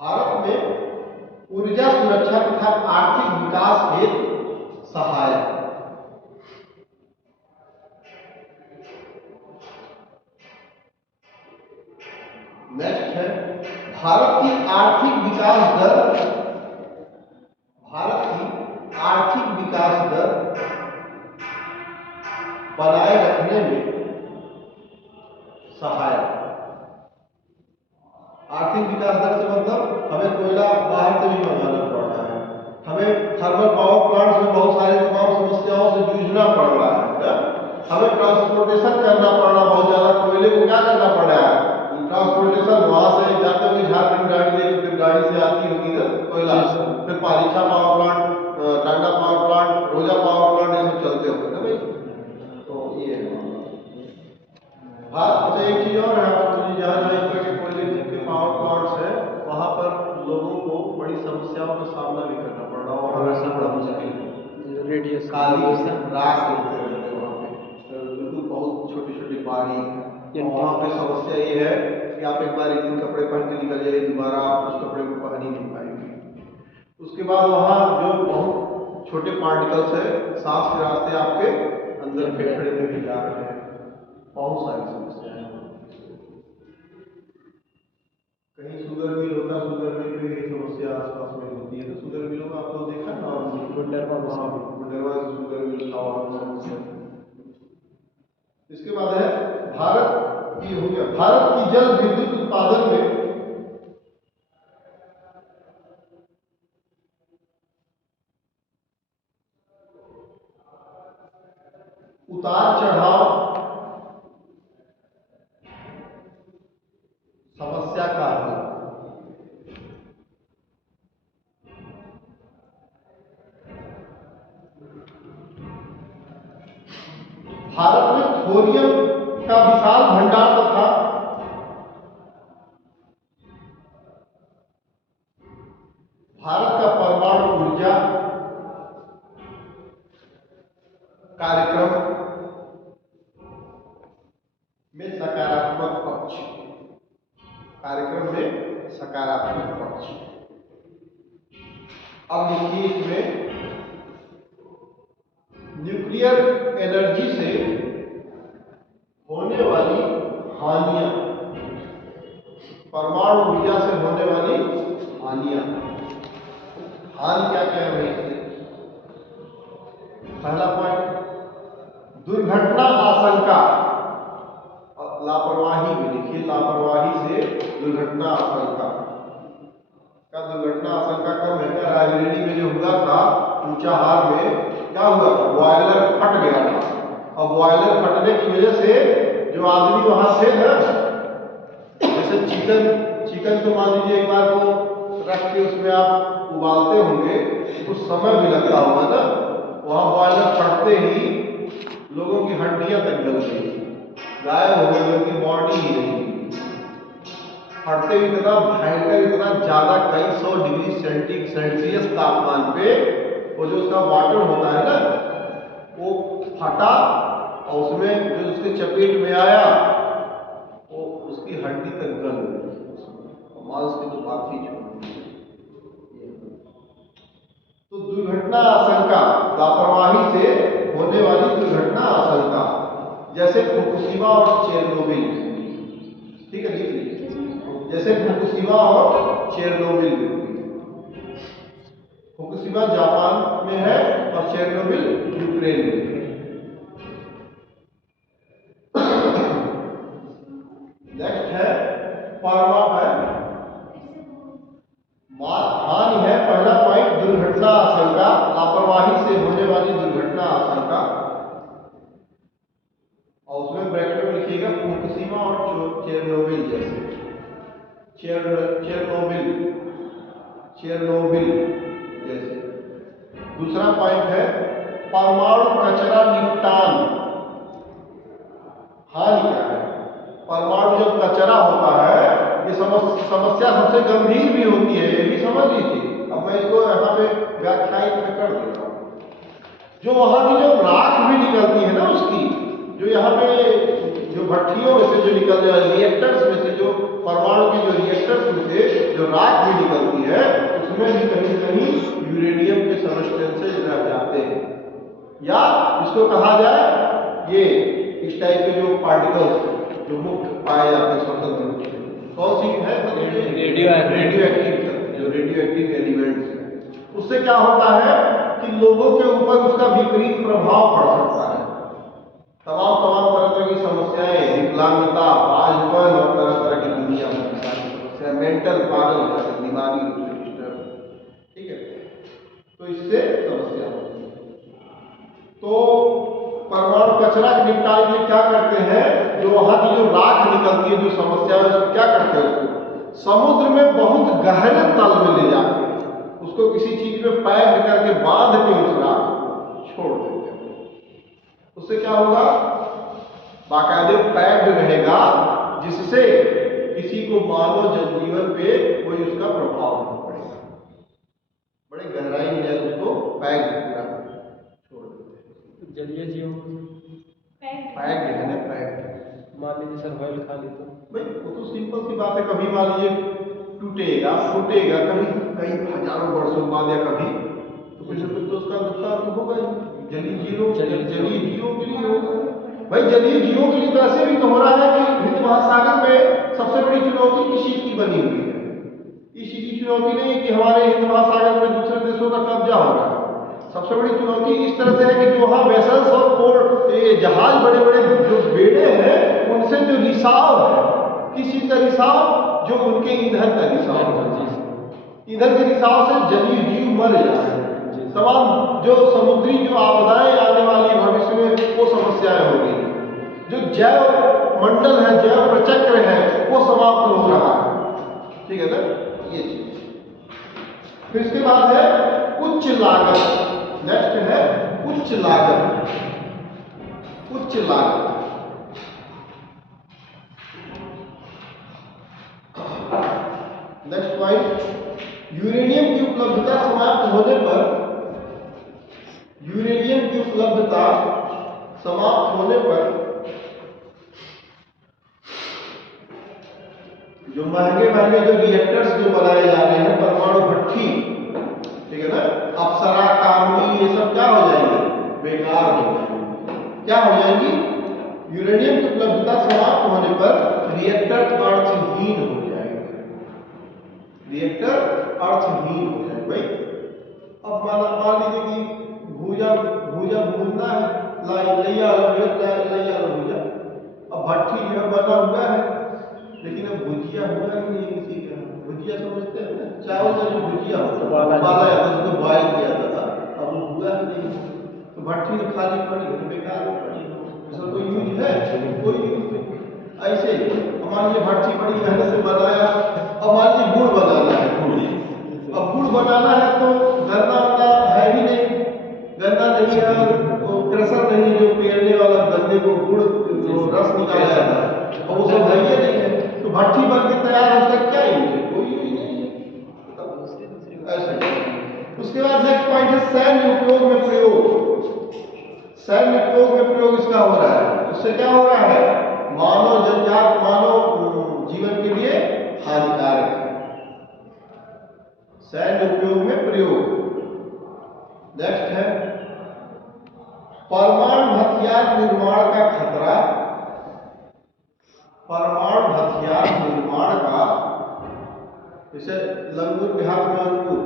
भारत में ऊर्जा सुरक्षा तथा आर्थिक विकास हेतु सहायक। नेक्स्ट है भारत की आर्थिक विकास दर, भारत की आर्थिक विकास दर बनाए रखने में सहायक। आर्थिक विकास दर से मतलब हमें कोयला बाहर से भी मंगाना पड़ रहा है, हमें थर्मल पावर प्लांट्स में बहुत सारी तमाम समस्याओं से जूझना पड़ रहा है, हमें ट्रांसपोर्टेशन करना पड़ रहा है, बहुत ज्यादा कोयले को क्या करना पड़ रहा है, ट्रांसपोर्टेशन वहां से जाते होंगे झारखंड गाड़ी लेकर, फिर गाड़ी से आती होगी इधर कोयला, फिर Paricha power plant, Tanda power plant, Rosa power plant, ये सब चलते होंगे ना भाई। तो ये है भारत। अच्छा एक चीज और है, जहाँ जहाँ इस तरह के कोयले के पावर प्लांट्स है वहां पर लोगों को बड़ी समस्याओं का सामना भी करना पड़ रहा है, वहां रहना बड़ा मुश्किल है। रेडिएशन, काली राख होते रहते वहां पे, बिल्कुल बहुत छोटी छोटी बारीक। वहां पे समस्या ये है कि आप एक बार एक दिन कपड़े पहन के निकल जाइए, दोबारा आप उस कपड़े को पहन ही नहीं पाएंगे। उसके बाद वहां जो बहुत छोटे पार्टिकल्स है, सांस के रास्ते आपके अंदर फेफड़े में भी जा रहे हैं, बहुत सारी समस्याएं हैं। कहीं शुगर मिल होता, शुगर मिल पे ये समस्या आसपास में होती है, तो शुगर मिलों में आप लोग देखा ना, गुंडरवा शुगर मिल था वहां समस्या। इसके बाद है भारत की, हो गया भारत की जल विद्युत उत्पादन में उतार चढ़ाव समस्या का हल। भारत में थोरियम का विशाल भंडार तथा भारत का परमाणु ऊर्जा कार्यक्रम में सकारात्मक पक्ष, कार्यक्रम में सकारात्मक पक्ष। अब लिखिए इसमें न्यूक्लियर एनर्जी से होने वाली हानियां, परमाणु ऊर्जा से होने वाली हानियां। हानि क्या क्या है इससे? पहला पॉइंट, दुर्घटना आशंका, लापरवाही में लिखिए, लापरवाही से दुर्घटना आशंका का दुर्घटना आशंका कम है क्या? रायबरेली में जो हुआ था ऊंचाहार में, क्या हुआ? बॉयलर फट गया था, और बॉयलर फटने की वजह से जो आदमी वहां थे ना, जैसे चिकन तो मान लीजिए एक बार को रख के उसमें आप उबालते होंगे, कुछ समय भी लगता होगा ना, वहां बॉयलर फटते ही लोगों की हड्डियां तक जल गई, गायब हो गई, उनकी बॉडी ही नहीं। फटते हुए इतना भयंकर, इतना ज्यादा, कई 100 डिग्री सेल्सियस तापमान पे वो जो उसका वाटर होता है ना, वो फटा, और उसमें जो उसके चपेट में आया वो उसकी हड्डी तक गल गई, मांस की तो बात ही छोड़ दी। तो दुर्घटना आशंका, लापरवाही से होने वाली दुर्घटना आशंका, जैसे फुकुशिमा और चेरनोबिल, ठीक है, लिख लीजिए, जैसे फुकुशिमा और चेरनोबिल। फुकुशिमा जापान में है और चेरनोबिल यूक्रेन में। नेक्स्ट है हानि है, पहला पॉइंट दुर्घटना आशंका, लापरवाही से होने वाली दुर्घटना आशंका, और उसमें ब्रैकेट में लिखिएगा फुकुशिमा और चेरनोबिल, जैसे चेरनोबिल जैसे। दूसरा पॉइंट है परमाणु कचरा निपटान। हानि क्या है? परमाणु जब कचरा होता है, ये समस्या सबसे गंभीर भी होती है, ये भी समझ लीजिए। अब मैं इसको यहाँ पे व्याख्यायित में कर देता हूँ। जो वहां की जो राख भी निकलती है ना, उसकी जो यहाँ पे जो भट्टियों में से जो निकलने वाले रिएक्टर्स में से, जो परमाणु के जो रिएक्टर्स में से जो राख भी निकलती है, उसमें भी कहीं कहीं यूरेनियम के सबस्टेंसेस रह जाते हैं, या इसको कहा जाए ये इस टाइप के जो पार्टिकल्स जो मुक्त पाए जाते हैं स्वतंत्र रूप से, कौन सी है? Radio active elements. उससे क्या होता है कि लोगों के ऊपर उसका विपरीत प्रभाव पड़ सकता है। तमाम तरह की समस्याएं, विकलांगता, बाझपन और तरह की दुनिया में समस्या, मेंटल पागल हो जाते, दिमागी रूप से डिस्टर्ब, ठीक है, तो इससे समस्या होती है। तो परमाणु कचरा के निपटान के लिए क्या करते हैं? जो वहां की जो राख निकलती है, जो समस्या है, उसको क्या करते हैं? उसको समुद्र में बहुत गहरे तल में ले जाते हैं, उसको किसी चीज में पैक करके बांध के उस राख को छोड़ देते हैं। उससे क्या होगा? बाकायदे पैक्ड रहेगा, जिससे किसी को मानव जनजीवन पे कोई उसका प्रभाव नहीं पड़ेगा। बड़े गहराई में जाकर उसको पैक्ड पूरा छोड़ देते हैं। जलीय जीव पैक्ड है ना, पैक्ड। मान लीजिए सर्वाइवल खा ली तो भाई वो तो सिंपल सी बात है, कभी मान लीजिए टूटेगा फूटेगा, कभी कई हजारों वर्षों बाद, या कभी तो कुछ न कुछ तो उसका नुकसान तो होगा ही। जलीय जीवों के लिए होगा भाई। जलीय जीवों के लिए तो ऐसे भी तो हो रहा है कि हिंद महासागर में सबसे बड़ी चुनौती किस चीज की बनी हुई है? इस चीज की चुनौती नहीं कि हमारे हिंद महासागर में दूसरे देशों का कब्जा हो रहा है। सबसे बड़ी चुनौती इस तरह से है कि जो वहाँ वेसल्स और पोर्ट, ये जहाज, बड़े बड़े जो बेड़े हैं, उनसे जो रिसाव है, किस चीज का रिसाव? जो उनके ईंधन का रिसाव, ईंधन के रिसाव से जलीय जीव मर जाते हैं। तमाम जो समुद्री जो आपदाएं आने वाली भविष्य में, वो समस्याएं होगी। जो जैव मंडल है, जैव प्रचक्र है, वो समाप्त हो रहा है, ठीक है ना, ये चीज। फिर इसके बाद है उच्च लागत। नेक्स्ट है उच्च लागत। नेक्स्ट पॉइंट, यूरेनियम की उपलब्धता समाप्त होने पर, जो महंगे जो रिएक्टर्स जो बनाए जा रहे हैं, परमाणु भट्टी, ठीक है ना, अप्सरा, कामनी, ये सब क्या हो जाएंगे? बेकार हो जाएंगे। क्या हो जाएंगी? यूरेनियम की उपलब्धता समाप्त होने पर रिएक्टर अर्थहीन हो जाएंगे। भाई अब मान लीजिए कि भूजा भूनना है, लैया भूजा, अब भट्टी जो है बना हुआ है, लेकिन अब भुजिया हुआ ही नहीं किसी का, भुजिया समझते हैं ना, चावल का जो भुजिया होता है उबाला उबाला जाता है, उसको बॉयल किया जाता था, अब वो हुआ ही नहीं, तो भट्टी तो खाली पड़ी है, तो बेकार में पड़ी है, इसका कोई यूज है? कोई यूज नहीं। ऐसे ही हमारी ये भट्टी बड़ी मेहनत से बनाया, अब मान लीजिए गुड़ बनाना है, गुड़, अब गुड़ बनाना है तो गन्ना वाला है ही नहीं, गन्ना नहीं है, वो क्रशर नहीं है जो पेरने वाला गन्ने को गुड़ जो रस निकाला जाता है, और वो सब है ही नहीं है, तो भट्टी बन के तैयार है, उसका क्या यूज है? कोई यूज नहीं है। ऐसे उसके बाद नेक्स्ट पॉइंट है सैन्य उपयोग में प्रयोग। सैन्य उपयोग में प्रयोग इसका हो रहा है, उससे क्या हो रहा है? मानव जनजात, मानव जीवन के लिए हानिकारक है। सैन्य उपयोग में प्रयोग। नेक्स्ट है परमाणु हथियार निर्माण का खतरा। परमाणु हथियार निर्माण का, जैसे लंगूर के हाथ में अंगूर,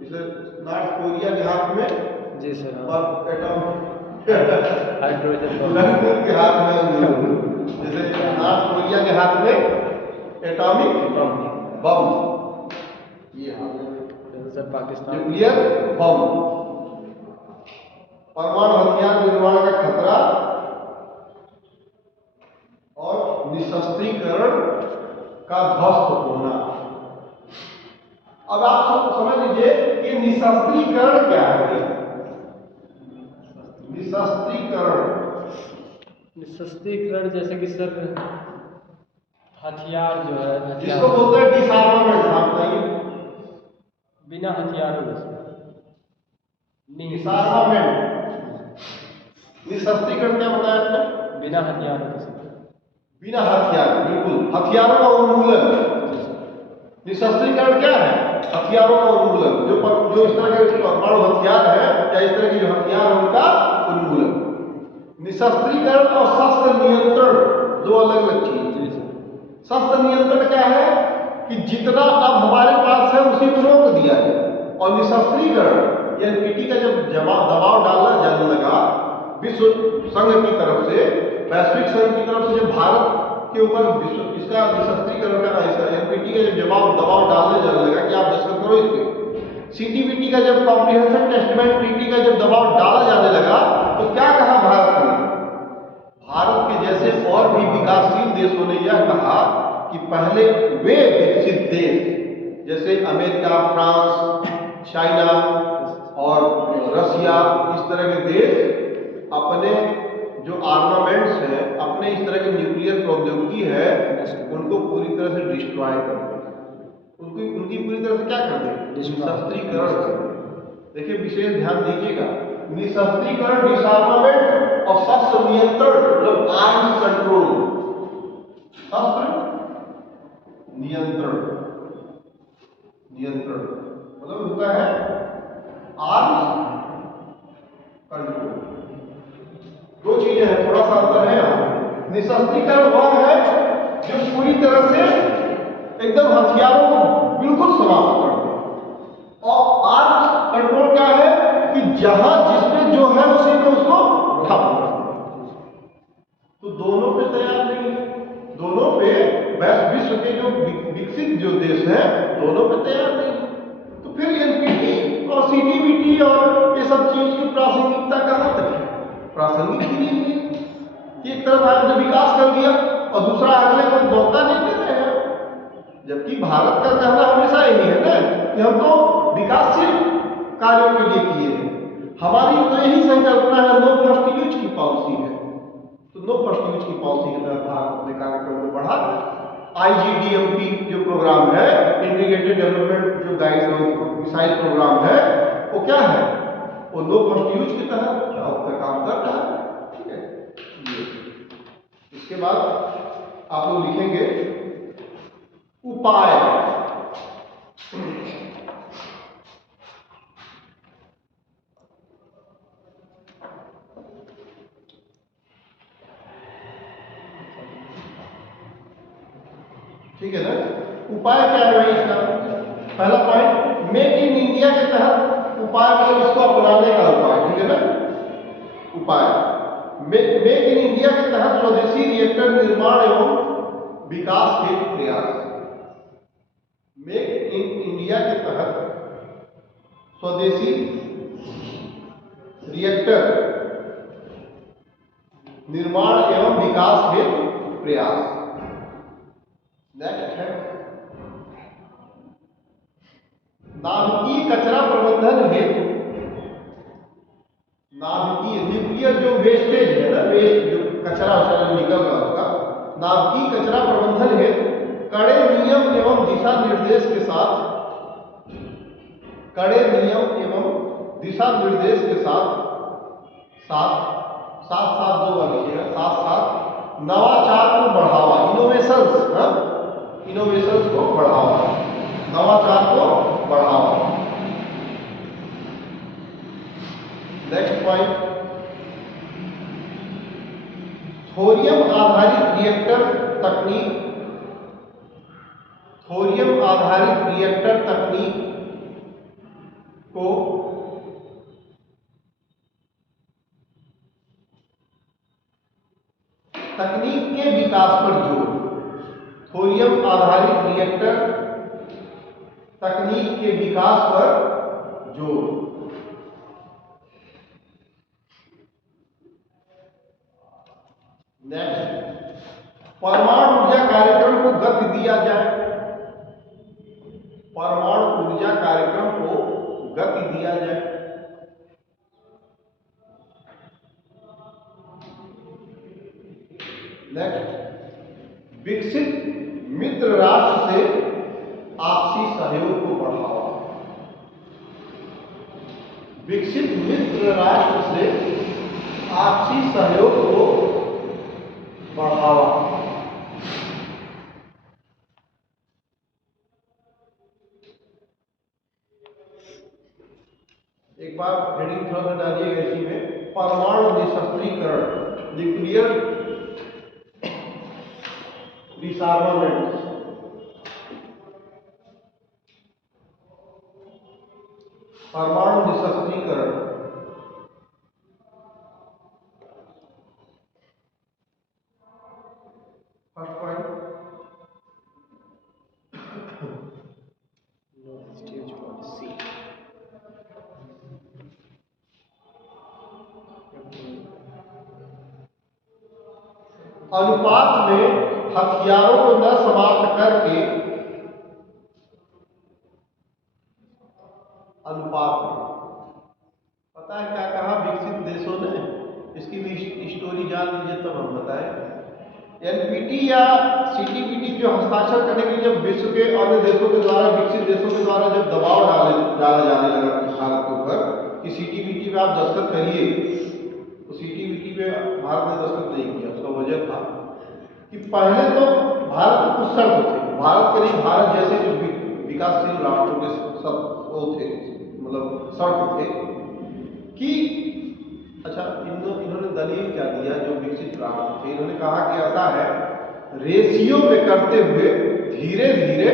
जैसे नॉर्थ कोरिया के हाथ में जी सर, और एटम हाइड्रोजन बम, लंगूर के हाथ में अंगूर, जैसे नॉर्थ कोरिया के हाथ में एटॉमिक बम, ये सर पाकिस्तान, न्यूक्लियर बम। परमाणु हथियार निर्माण का खतरा और निशस्त्रीकरण का ध्वस्त होना। अब आप सब समझ लीजिए कि निशस्त्रीकरण क्या है? निशस्त्रीकरण जैसे कि सर हथियार जो है, जिसको बोलते हैं डिसआर्मामेंट। आप बताइए, बिना हथियारों के डिसआर्मामेंट, निशस्त्रीकरण क्या बताया आपने? बिना हथियारों के। बिना हथियार, बिल्कुल, हथियारों का उन्मूलन। निशस्त्रीकरण क्या है? हथियारों का उन्मूलन, जो इस तरह के परमाणु हथियार है या इस तरह के जो हथियार है उनका उन्मूलन। निशस्त्रीकरण और शस्त्र नियंत्रण दो अलग अलग चीजें। शस्त्र नियंत्रण क्या है कि जितना अब हमारे पास है उसी को रोक दिया है, और निशस्त्रीकरण एनपीटी का जब दबाव डालना जाने लगा विश्व संघ की तरफ से, वैश्विक संघ की तरफ से, जब भारत के ऊपर विश्व इसका निशस्त्रीकरण का एनपीटी का जब दबाव डालने जाने लगा कि आप दस्तखत करो इस पे, सीटीबीटी का जब कॉम्प्रिहेंशन टेस्टमेंट ट्रीटी का जब दबाव डाला जाने लगा, तो क्या कहा भारत ने? भारत के जैसे और भी विकासशील देशों ने यह कहा कि पहले वे विकसित देश जैसे अमेरिका, फ्रांस, चाइना और रसिया, इस तरह के देश अपने जो आर्मामेंट्स हैं, अपने इस तरह की न्यूक्लियर प्रौद्योगिकी है, उनको पूरी तरह से डिस्ट्रॉय कर दें, उनकी पूरी तरह से क्या कर दें? निशस्त्रीकरण कर दें। देखिए, विशेष ध्यान दीजिएगा, निशस्त्रीकरण, डिसआर्मामेंट और शस्त्र नियंत्रण, मतलब आर्म्स कंट्रोल, शस्त्र नियंत्रण, मतलब होता है आर्म्स कंट्रोल। दो चीजें हैं, थोड़ा सा अंतर है यहाँ। निशस्त्रीकरण वह है जो पूरी तरह से एकदम हथियारों को बिल्कुल समाप्त कर दे, और आर्म्स कंट्रोल क्या है कि जहां जिसमें जो है उसी में उसको ठप कर दे। तो दोनों पे तैयार नहीं है, दोनों पे विश्व के जो विकसित जो देश हैं दोनों पे तैयार नहीं है। तो फिर एनपीटी और सीटीबीटी और ये सब चीज की प्रासंगिकता कहां तक है? प्रासंगिक ही नहीं है कि एक तरफ आपने विकास कर दिया और दूसरा अगले को मौका नहीं दे रहे हैं। जबकि भारत का कहना हमेशा यही है ना कि हम तो विकासशील कार्यों के लिए किए हैं, हमारी तो यही संकल्पना है, नो फर्स्ट यूज की पॉलिसी है। तो नो फर्स्ट यूज की पॉलिसी के तहत भारत अपने कार्यक्रम को बढ़ा। आईजीडीएमपी जो प्रोग्राम है, इंटीग्रेटेड डेवलपमेंट जो गाइड मिसाइल प्रोग्राम है, वो क्या है? वो नो फर्स्ट यूज के तहत अपना काम कर रहा है। ठीक है, इसके बाद आप लोग लिखेंगे उपाय। ठीक है ना? उपाय क्या है भाई इसका? पहला पॉइंट, मेक इन इंडिया के तहत उपाय, मतलब इसको अपनाने का उपाय। ठीक है ना? उपाय, मेक इन इंडिया के तहत स्वदेशी रिएक्टर निर्माण एवं विकास के प्रयास। मेक इन इंडिया के तहत स्वदेशी रिएक्टर निर्माण एवं विकास हेतु प्रयास। नेक्स्ट है नाभिकीय कचरा प्रबंधन हेतु, नाभिकीय न्यूक्लियर जो वेस्टेज है ना, वेस्ट जो कचरा जो निकल रहा है उसका, नाभिकीय कचरा प्रबंधन हेतु कड़े नियम एवं दिशा निर्देश के साथ, कड़े नियम एवं दिशा निर्देश के साथ साथ साथ साथ दो बार लिखिएगा, साथ साथ नवाचार को बढ़ावा, इनोवेशंस, इनोवेशंस को बढ़ावा, नवाचार को बढ़ावा। नेक्स्ट पॉइंट, थोरियम आधारित रिएक्टर तकनीक, थोरियम आधारित रिएक्टर तकनीक को तकनीक के विकास पर जोर, थोरियम आधारित रिएक्टर तकनीक के विकास पर जोर। नेक्स्ट, परमाणु ऊर्जा कार्यक्रम को गति दिया जाए, परमाणु ऊर्जा कार्यक्रम को गति दिया जाए। नेक्स्ट, विकसित मित्र राष्ट्र से आपसी सहयोग को बढ़ावा, विकसित मित्र राष्ट्र से आपसी सहयोग को बढ़ावा। एक बार हेडिंग थोड़ा सा डालिएगा इसी में, परमाणु निशस्त्रीकरण, न्यूक्लियर डिसआर्मामेंट। परमाणु निशस्त्रीकरण, फर्स्ट पॉइंट, स्टेज 1C। अनुपात में हथियारों को न समाप्त करके, अनुपात में, पता है क्या कहा विकसित देशों ने, इसकी भी स्टोरी जान लीजिए तब हम बताएं। एनपीटी या सीटीपीटी जो हस्ताक्षर करने के लिए जब विश्व के अन्य देशों के द्वारा, विकसित देशों के द्वारा जब दबाव डाला जाने लगा भारत के ऊपर कि सीटीपीटी पे आप दस्तखत करिए, तो सीटीपीटी पे भारत ने दस्तखत नहीं किया। उसका वजह था कि पहले तो भारत के कुछ शर्त थे, भारत के नहीं, भारत जैसे जो विकासशील राष्ट्रों के सब वो थे, मतलब शर्त थे कि अच्छा, इन्होंने दलील क्या दिया, जो विकसित राष्ट्र थे इन्होंने कहा कि ऐसा है, रेशियो में करते हुए धीरे धीरे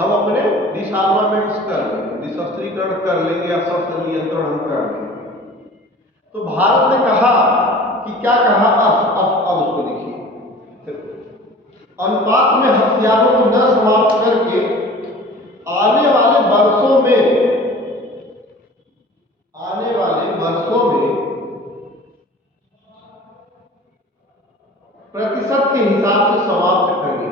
हम अपने डिसआर्मामेंट्स कर लेंगे, निशस्त्रीकरण कर लेंगे या शस्त्र नियंत्रण हम कर लेंगे। तो भारत ने कहा कि क्या कहा, अब उसको देखिए, अनुपात में हथियारों को न समाप्त करके आने वाले वर्षों में प्रतिशत के हिसाब से समाप्त करेंगे,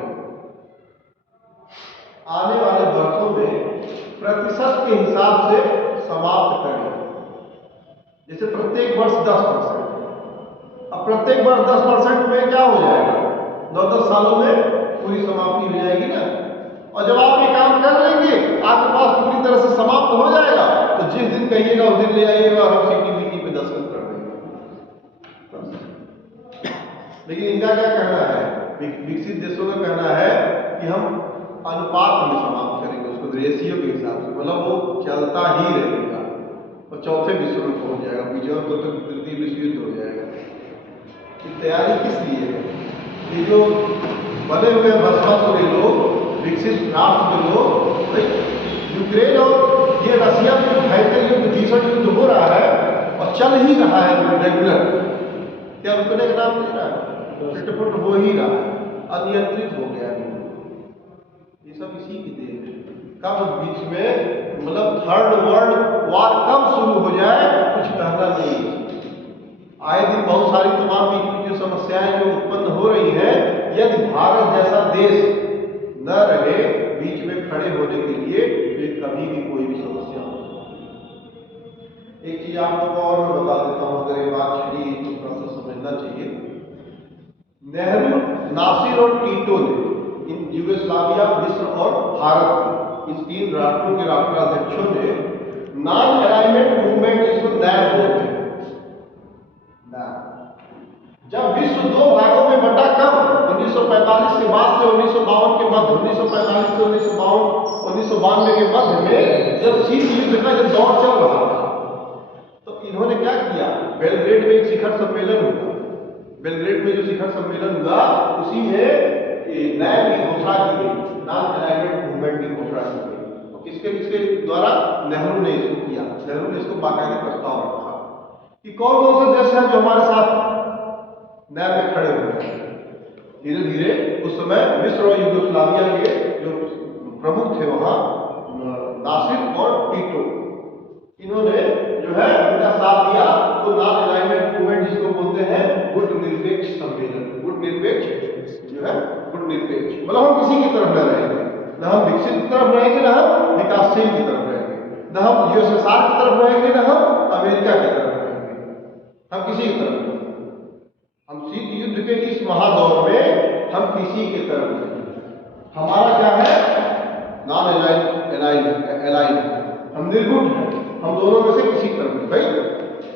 आने वाले वर्षों में प्रतिशत के हिसाब से समाप्त करेंगे। जैसे प्रत्येक वर्ष 10%, अब प्रत्येक वर्ष 10% में क्या हो जाएगा, 9-10 सालों में पूरी समाप्ति हो जाएगी ना। और जब आप ये काम कर लेंगे, आपके पास पूरी तरह से समाप्त हो जाएगा, तो जिस दिन कहिएगा उस दिन ले आइएगा और हम सीटीपीटी पे दस्तखत कर देंगे। लेकिन इनका क्या कहना है, विकसित देशों का कहना है कि हम अनुपात में समाप्त करेंगे, उसको रेशियो के हिसाब से, मतलब वो चलता ही रहेगा और चौथे विश्व में पहुंच जाएगा, बीजों को तो तृतीय विश्व युद्ध हो जाएगा। कि तैयारी किस लिए है, ये जो बने हुए भस्मासुर के लोग, विकसित राष्ट्र के लोग, यूक्रेन और ये रसिया में जो भयंकर युद्ध, भीषण युद्ध हो रहा है और चल ही रहा है रेगुलर, क्या रुकने का नाम नहीं रहा है, चिटपुट हो ही रहा है, अनियंत्रित हो गया। ये सब इसी की देन है। कब बीच में मतलब थर्ड वर्ल्ड वार कब शुरू हो जाए कुछ कहना नहीं। आए दिन बहुत सारी तमाम बीच की जो समस्याएं जो उत्पन्न हो रही हैं, यदि भारत जैसा देश न रहे बीच में खड़े होने के लिए तो ये कभी भी कोई भी समस्या हो सकती है। एक चीज आप लोगों को और मैं बता देता हूं, अगर ये बात छिड़ी तो थोड़ा सा समझना चाहिए। नेहरू, नासिर और टीटो ने इन यूगोस्लाविया, मिस्र और भारत इस तीन राष्ट्रों के राष्ट्राध्यक्षों ने नॉन अलाइनमेंट मूवमेंट, जिसको नैब बोलते हैं, जब विश्व दो भागों में बटा कब 1945 के बाद से 1952 के मध्य, 1945 से 1992 के मध्य में जब शीत युद्ध का जब दौर चल रहा था, तो इन्होंने क्या किया, बेलग्रेड में एक शिखर सम्मेलन हुआ। बेलग्रेड में जो शिखर सम्मेलन हुआ उसी में नैब की घोषणा की गई, नॉन अलाइनमेंट मूवमेंट की घोषणा की गई। तो किसके द्वारा? नेहरू ने इसको किया। नेहरू ने इसको बाकायदा प्रस्ताव रखा कि कौन कौन से देश हैं जो हमारे साथ नैब में खड़े हुए हैं। धीरे धीरे उस समय मिस्र और यूगोस्लाविया के जो प्रमुख थे वहां, नासिर और टीटो, इन्होंने जो है उनका साथ दिया। तो नॉन अलाइनमेंट मूवमेंट जिसको बोलते हैं गुट निरपेक्ष सम्मेलन, गुट निरपेक्ष जो है, गुट निरपेक्ष मतलब हम किसी की तरफ न रहेंगे, न हम विकसित की तरफ रहेंगे, न हम विकासशील की तरफ रहेंगे, न हम यूएसएसआर की तरफ रहेंगे, न हम अमेरिका की तरफ रहेंगे, हम किसी की तरफ नहीं। हम शीत युद्ध के इस महादौर में हम किसी के तरफ नहीं। हमारा क्या है? नॉन अलाइन, हम निर्गुट हैं, हम दोनों में से किसी तरफ नहीं। भाई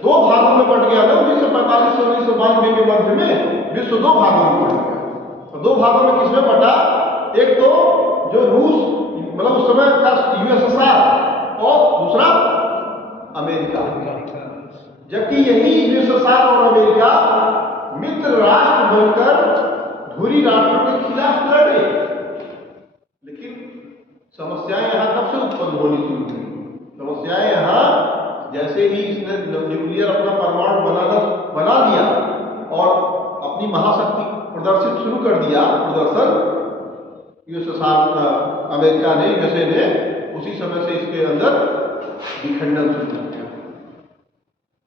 दो भागों में बट गया था 1945 से 1992 के मध्य में विश्व दो भागों में बट गया। और दो भागों में किसमें बटा? एक तो जो रूस मतलब उस समय का यूएसएसआर और दूसरा अमेरिका। जबकि यही यूएसएसआर और अमेरिका मित्र राष्ट्र बनकर धुरी राष्ट्रों के खिलाफ लड़े। लेकिन समस्याएं यहां कब से उत्पन्न होनी शुरू हुई? समस्याएं यहां जैसे ही इसने न्यूक्लियर अपना परमाणु बना दिया और अपनी महाशक्ति प्रदर्शित शुरू कर दिया, प्रदर्शन यूएसएसआर अमेरिका ने, यूएसए ने, उसी समय से इसके अंदर विखंडन शुरू हो गया।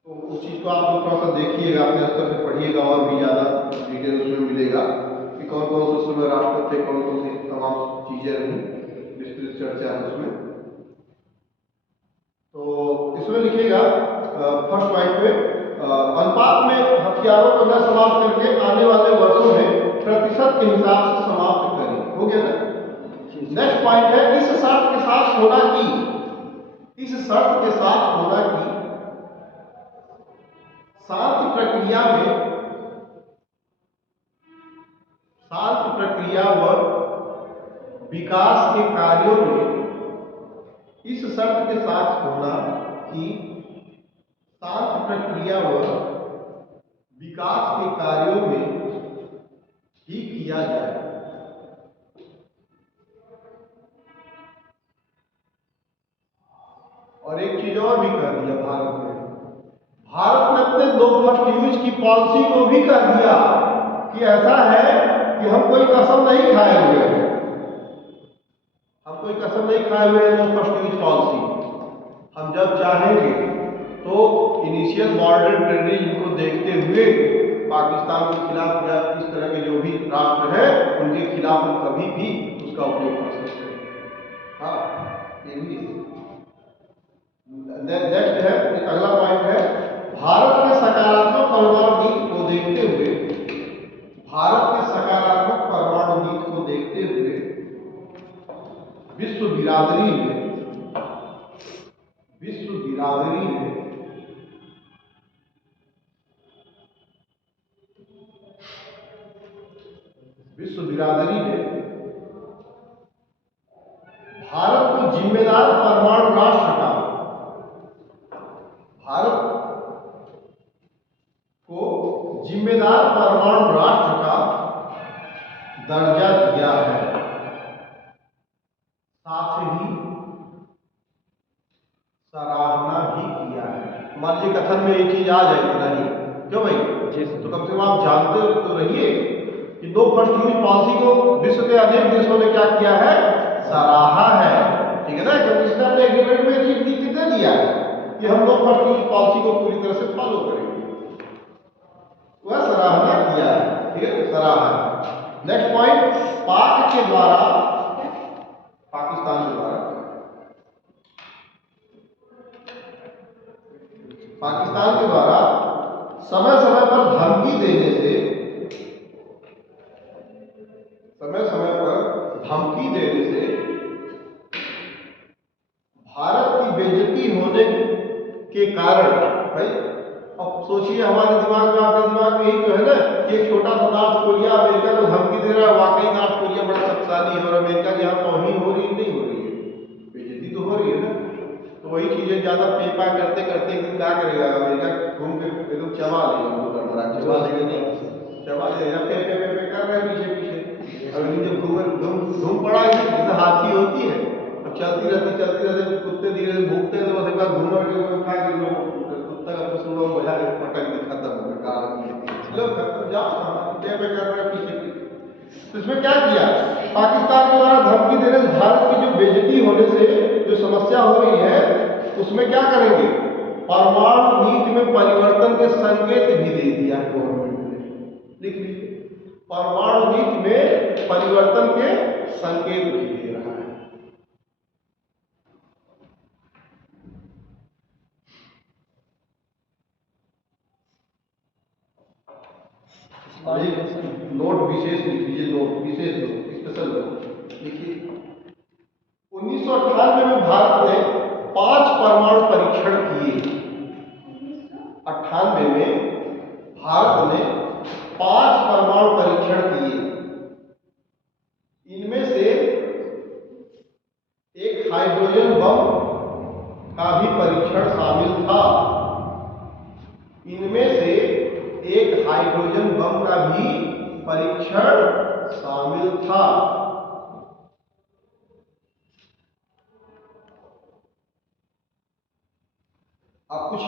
तो उस चीज को आप लोग थोड़ा सा देखिएगा, अपने स्तर से पढ़िएगा, और भी ज्यादा डिटेल उसमें मिलेगा कि कौन कौन से उस समय राष्ट्र थे, कौन कौन सी तमाम चीजें रही, विस्तृत चर्चा है उसमें। तो इसमें लिखिएगा फर्स्ट पॉइंट में अनुपात में हथियारों को न समाप्त करके आने वाले वर्षों में प्रतिशत के हिसाब से समाप्त करें। हो गया ना? नेक्स्ट पॉइंट है इस शर्त के साथ होना की, इस शर्त के साथ होना की शांति प्रक्रिया व विकास के कार्यों में, इस शर्त के साथ होना कि शांति प्रक्रिया व विकास के कार्यों में ही किया जाए। और एक चीज और भी कह दिया भारत ने अपने नो फर्स्ट यूज की पॉलिसी को भी कह दिया कि ऐसा है कि हम कोई कसम नहीं खाए हुए हैं, हम कोई कसम नहीं खाए हुए हैं। नो फर्स्ट यूज पॉलिसी हम जब चाहेंगे तो इनिशियल बॉर्डर टेररिज्म को देखते हुए पाकिस्तान के खिलाफ या इस तरह के जो भी राष्ट्र है उनके खिलाफ हम कभी भी उसका उपयोग कर सकते हैं। हाँ, ये भी नेक्स्ट है, अगला पॉइंट है भारत के सकारात्मक परमाणु नीति को देखते हुए, भारत के सकारात्मक परमाणु नीति को देखते हुए विश्व बिरादरी में भारत को जिम्मेदार परमाणु राष्ट्र का, भारत को जिम्मेदार परमाणु राष्ट्र का दर्जा दिया है। साथ ही सराहना भी किया है। मान लीजिए कथन में ये चीज आ जाए इतना ही, क्यों भाई? तो कम से कम आप जानते तो रहिए कि नो फर्स्ट यूज पॉलिसी को विश्व के अनेक देशों ने क्या किया है? सराहा है। ठीक है ना, क्योंकि इसने अपने एग्रीमेंट में चीज कितने दिया है कि हम लोग फर्स्ट यूज पॉलिसी को पूरी तरह से फॉलो करेंगे, वह सराहना किया है, ठीक है, सराहना। नेक्स्ट पॉइंट, पाक के द्वारा, पाकिस्तान के द्वारा, पाकिस्तान के द्वारा समय समय पर धमकी देने से, समय समय पर धमकी देने से भारत की बेइज्जती होने के कारण, भाई अब सोचिए हमारे दिमाग में, आपके दिमाग में यही तो है ना कि एक छोटा सा नॉर्थ कोरिया अमेरिका को धमकी दे रहा है, वाकई नॉर्थ कोरिया बड़ा शक्तिशाली है और अमेरिका के यहाँ तौहीन हो रही है, नहीं हो रही है, बेइज्जती तो हो रही है ना। तो वही चीजें ज्यादा पेपा करते करते एक दिन क्या करेगा, अमेरिका घूम के एकदम चबा लेगा, उनको गड़बड़ा चबा लेगा, नहीं चबा लेगा, पे कर रहे हैं पीछे पीछे, और जब घूम पड़ा जैसे हाथी होती है, अब चलती रहती कुत्ते धीरे धीरे भूखते हैं, तो बस एक बार घूम के खा के लोग कुत्ता का कुछ लोग बजा के पटक दी, खत्म हो गया, लोग खत्म, जाओ पे कर रहे हैं पीछे पीछे। तो इसमें क्या किया, पाकिस्तान के द्वारा धमकी देने से भारत की जो बेइज्जती होने से जो समस्या हो रही है, उसमें क्या करेंगे, परमाणु नीति में परिवर्तन के संकेत भी दे दिया है गवर्नमेंट ने, लिख लीजिए, परमाणु नीति में परिवर्तन के संकेत भी दे रहा है। नोट विशेष लिख लीजिए, नोट विशेष नोट, स्पेशल नोट लिखिए। 1998 में भारत ने 5 परमाणु परीक्षण किए। 98 में भारत ने 5 परमाणु परीक्षण किए। इनमें से एक हाइड्रोजन बम का भी परीक्षण शामिल था। इनमें से एक हाइड्रोजन बम का भी परीक्षण शामिल था। अब कुछ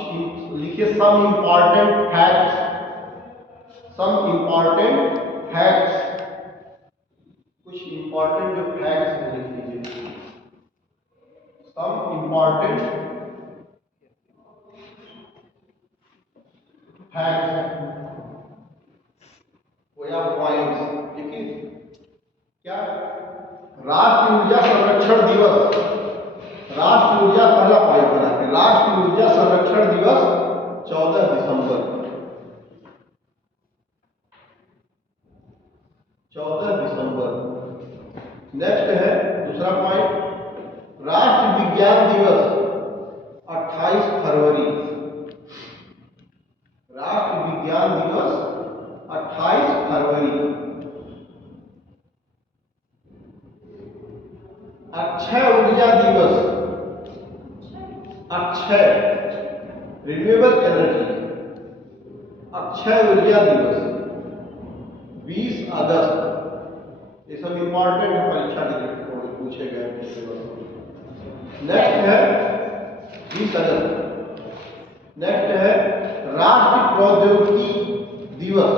लिखिए, some important facts, some important facts, कुछ इंपॉर्टेंट जो फैक्ट्स हैं लिख लीजिए, सम इंपॉर्टेंट फैक्ट्स या पॉइंट्स, देखिए क्या, राष्ट्रीय ऊर्जा संरक्षण दिवस, राष्ट्रीय ऊर्जा, पहला पॉइंट बना के, राष्ट्रीय ऊर्जा संरक्षण दिवस 14 दिसंबर, 14 दिसंबर। नेक्स्ट है दूसरा पॉइंट, राष्ट्रीय विज्ञान दिवस 28 फरवरी, राष्ट्रीय विज्ञान दिवस 28 फरवरी। अक्षय ऊर्जा दिवस, अक्षय रिन्यूएबल एनर्जी, अक्षय ऊर्जा दिवस 20 अगस्त। ये सब इंपॉर्टेंट है, परीक्षा के दृष्टिकोण से पूछे गए। नेक्स्ट है 20 अगस्त। नेक्स्ट है राष्ट्रीय प्रौद्योगिकी दिवस,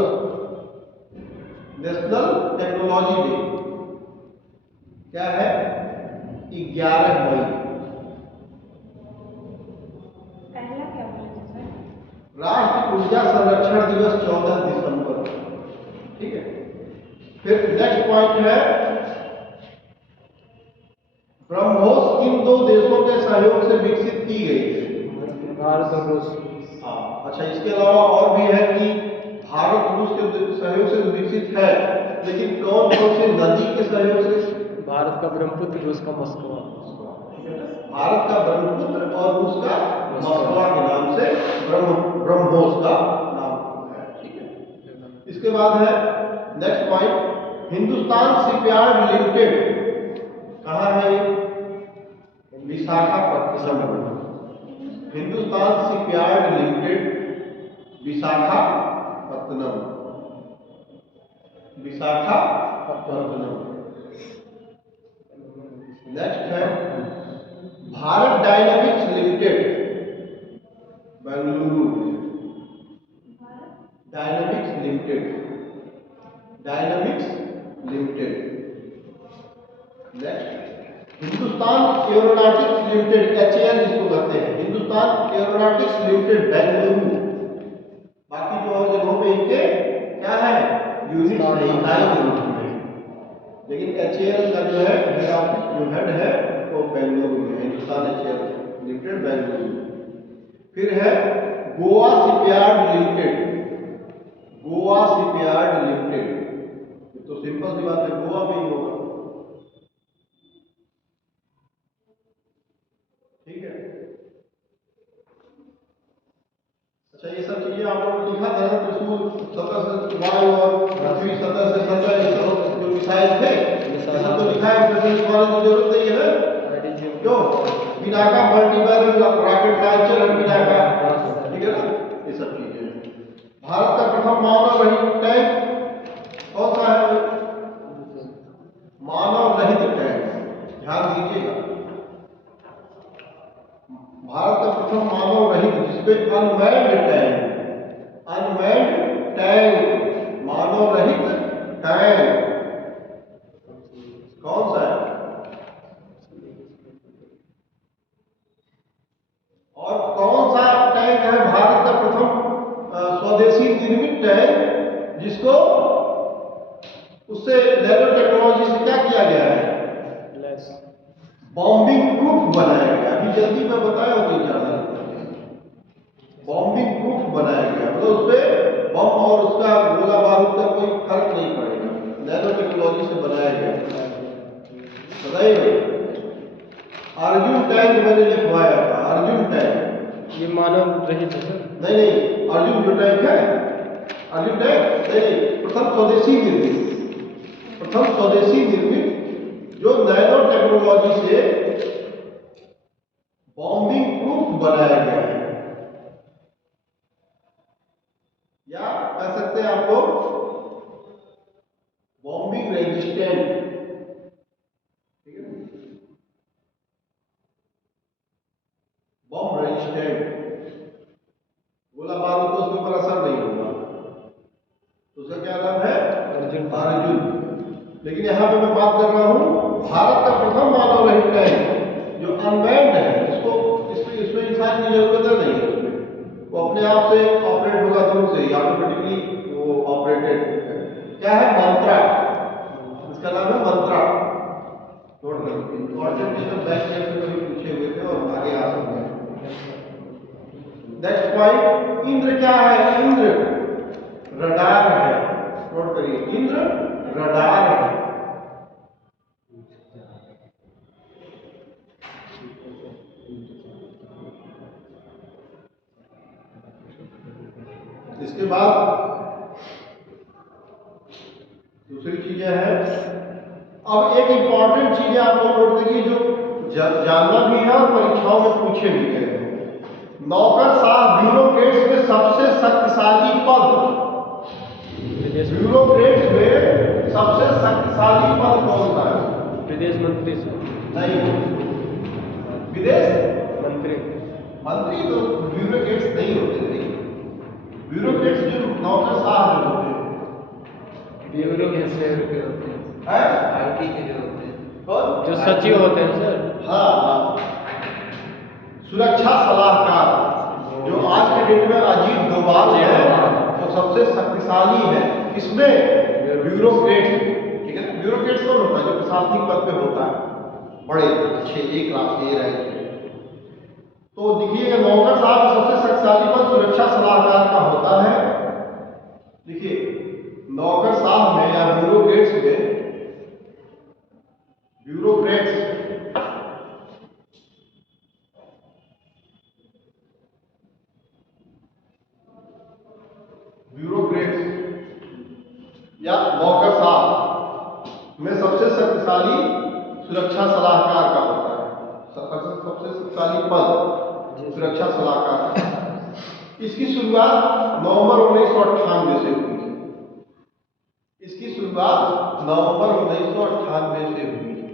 नेशनल टेक्नोलॉजी डे, क्या है, 11 मई। पहला क्या बोले सर? राष्ट्रीय ऊर्जा संरक्षण दिवस 14 दिसंबर, ठीक है। फिर नेक्स्ट पॉइंट है, ब्रह्मोस किन 2 देशों के सहयोग से विकसित की गई है, भारत और रूस। हाँ, अच्छा, इसके अलावा और भी है कि भारत रूस के सहयोग से विकसित है, लेकिन कौन कौन सी नदी के सहयोग से, भारत का ब्रह्मपुत्र, रूस का मस्कवा, भारत का ब्रह्मपुत्र और रूस का मस्कवा के नाम से ब्रह्मोस का नाम है, ठीक है। इसके बाद है next point, Hindustan shipyard limited कहाँ है, Visakhapatnam, Hindustan shipyard limited Visakhapatnam, Visakhapatnam. Next है Bharat dynamics limited, Bengaluru, dynamics limited, dynamics limited. Next Hindustan aeronautics limited, HAL जिसको कहते हैं, हिंदुस्तान एरोनॉटिक्स लिमिटेड बेंगलुरु। बाकी जो और जगहों पे इनके क्या है, यूनिट नहीं, इकाई के रूप में, लेकिन HAL का जो है हेड ऑफिस, जो हेड है वो बेंगलुरु में है, हिंदुस्तान HAL लिमिटेड बेंगलुरु। फिर है Goa shipyard limited, Goa shipyard limited, तो सिंपल सी बात है, गोवा में ही होगा, ठीक है। अच्छा, ये सब चीजें आप लोगों ने लिखा था, त्रिशूल सतह से वायु और पृथ्वी सतह से सतह, ये सब जो मिसाइल थे ये सब तो लिखा है, इसमें लिखवाने की जरूरत नहीं है ना, क्यों, Pinaka multi barrel rocket launcher है पिनाका, ठीक है ना, ये सब चीजें। भारत का प्रथम मानव रहित टैंक कौन सा है, मानव रहित टैंक, ध्यान दीजिएगा, भारत का प्रथम मानव रहित, जिसपे अनमैन्ड टैंक, अनमैन्ड टैंक, मानव रहित टैंक कौन सा है, और कौन सा टैंक है भारत का प्रथम स्वदेशी निर्मित टैंक, जिसको उससे नैनो टेक्नोलॉजी से क्या किया गया है, बॉम्बिंग प्रूफ बनाया गया, अभी जल्दी मैं बताया हो नहीं जाना, बॉम्बिंग प्रूफ बनाया गया, मतलब उसपे बम और उसका गोला बारूद का कोई फर्क नहीं पड़ेगा, नैनो टेक्नोलॉजी से बनाया गया। बताइए, अर्जुन टैंक मैंने लिखवाया था, अर्जुन टैंक, ये मानव रहित है सर? नहीं, अर्जुन जो टैंक है, अर्जुन टैंक नहीं, प्रथम स्वदेशी निर्मित, प्रथम स्वदेशी निर्मित जो नैनो टेक्नोलॉजी से बॉम्बिंग प्रूफ बनाया गया है, या कह सकते हैं आप लोग बॉम्बिंग रेजिस्टेंट, ठीक है, बॉम्ब रेजिस्टेंट, गोला बारूद तो उसके ऊपर असर नहीं होगा, तो उसका क्या नाम है, अर्जुन। लेकिन यहाँ पे मैं बात कर रहा हूँ भारत का प्रथम मानव रहित टैंक जो अनमैन्ड है, इसको इसमें इंसान की जरूरत नहीं है, उसमें वो अपने आप से ऑपरेट होगा, दूर से ही ऑटोमेटिकली वो ऑपरेटेड क्या है, मंत्रा, इसका नाम है मंत्रा, नोट करो, इंपॉर्टेंट चीज बैक से कभी पूछे हुए थे और आगे आ सकते हैं। नेक्स्ट पॉइंट, इंद्र क्या है, इंद्र रडार है, नोट करिए, इंद्र रडार है, इसके बाद दूसरी चीजें हैं। अब एक इंपॉर्टेंट चीजें आप लोग नोट करिए जो जानना भी है और परीक्षाओं में पूछे भी गए हैं, नौकरशाह ब्यूरोक्रेट्स में सबसे शक्तिशाली पद, ब्यूरोक्रेट्स में सबसे शक्तिशाली पद कौन सा है, विदेश मंत्री सर? नहीं, विदेश मंत्री, मंत्री तो ब्यूरोक्रेट्स नहीं होते थे, ब्यूरोक्रेट्स जो नौकरशाह जो होते हैं, ब्यूरो के होते हैं, आईटी के जो होते हैं, कौन, जो सचिव होते हैं सर? हाँ, सुरक्षा सलाहकार, जो आज के डेट में अजीत डोभाल है, तो सबसे शक्तिशाली है, इसमें ब्यूरोक्रेट, ठीक है, ब्यूरोक्रेट्स कौन होता है, जो प्रशासनिक पद पे होता है, बड़े अच्छे एक क्लास के रहे, तो देखिएगा नौकरशाह का सबसे शक्तिशाली पद सुरक्षा सलाहकार का होता है। देखिए नौकरशाह में या ब्यूरोक्रेट्स में, ब्यूरोक्रेट्स या नौकरशाह में सबसे शक्तिशाली सुरक्षा सलाहकार का होता है, सबसे शक्तिशाली पद सुरक्षा सलाहकार। इसकी शुरुआत नवंबर 1998 से हुई है, इसकी शुरुआत नवंबर 1998 से हुई है।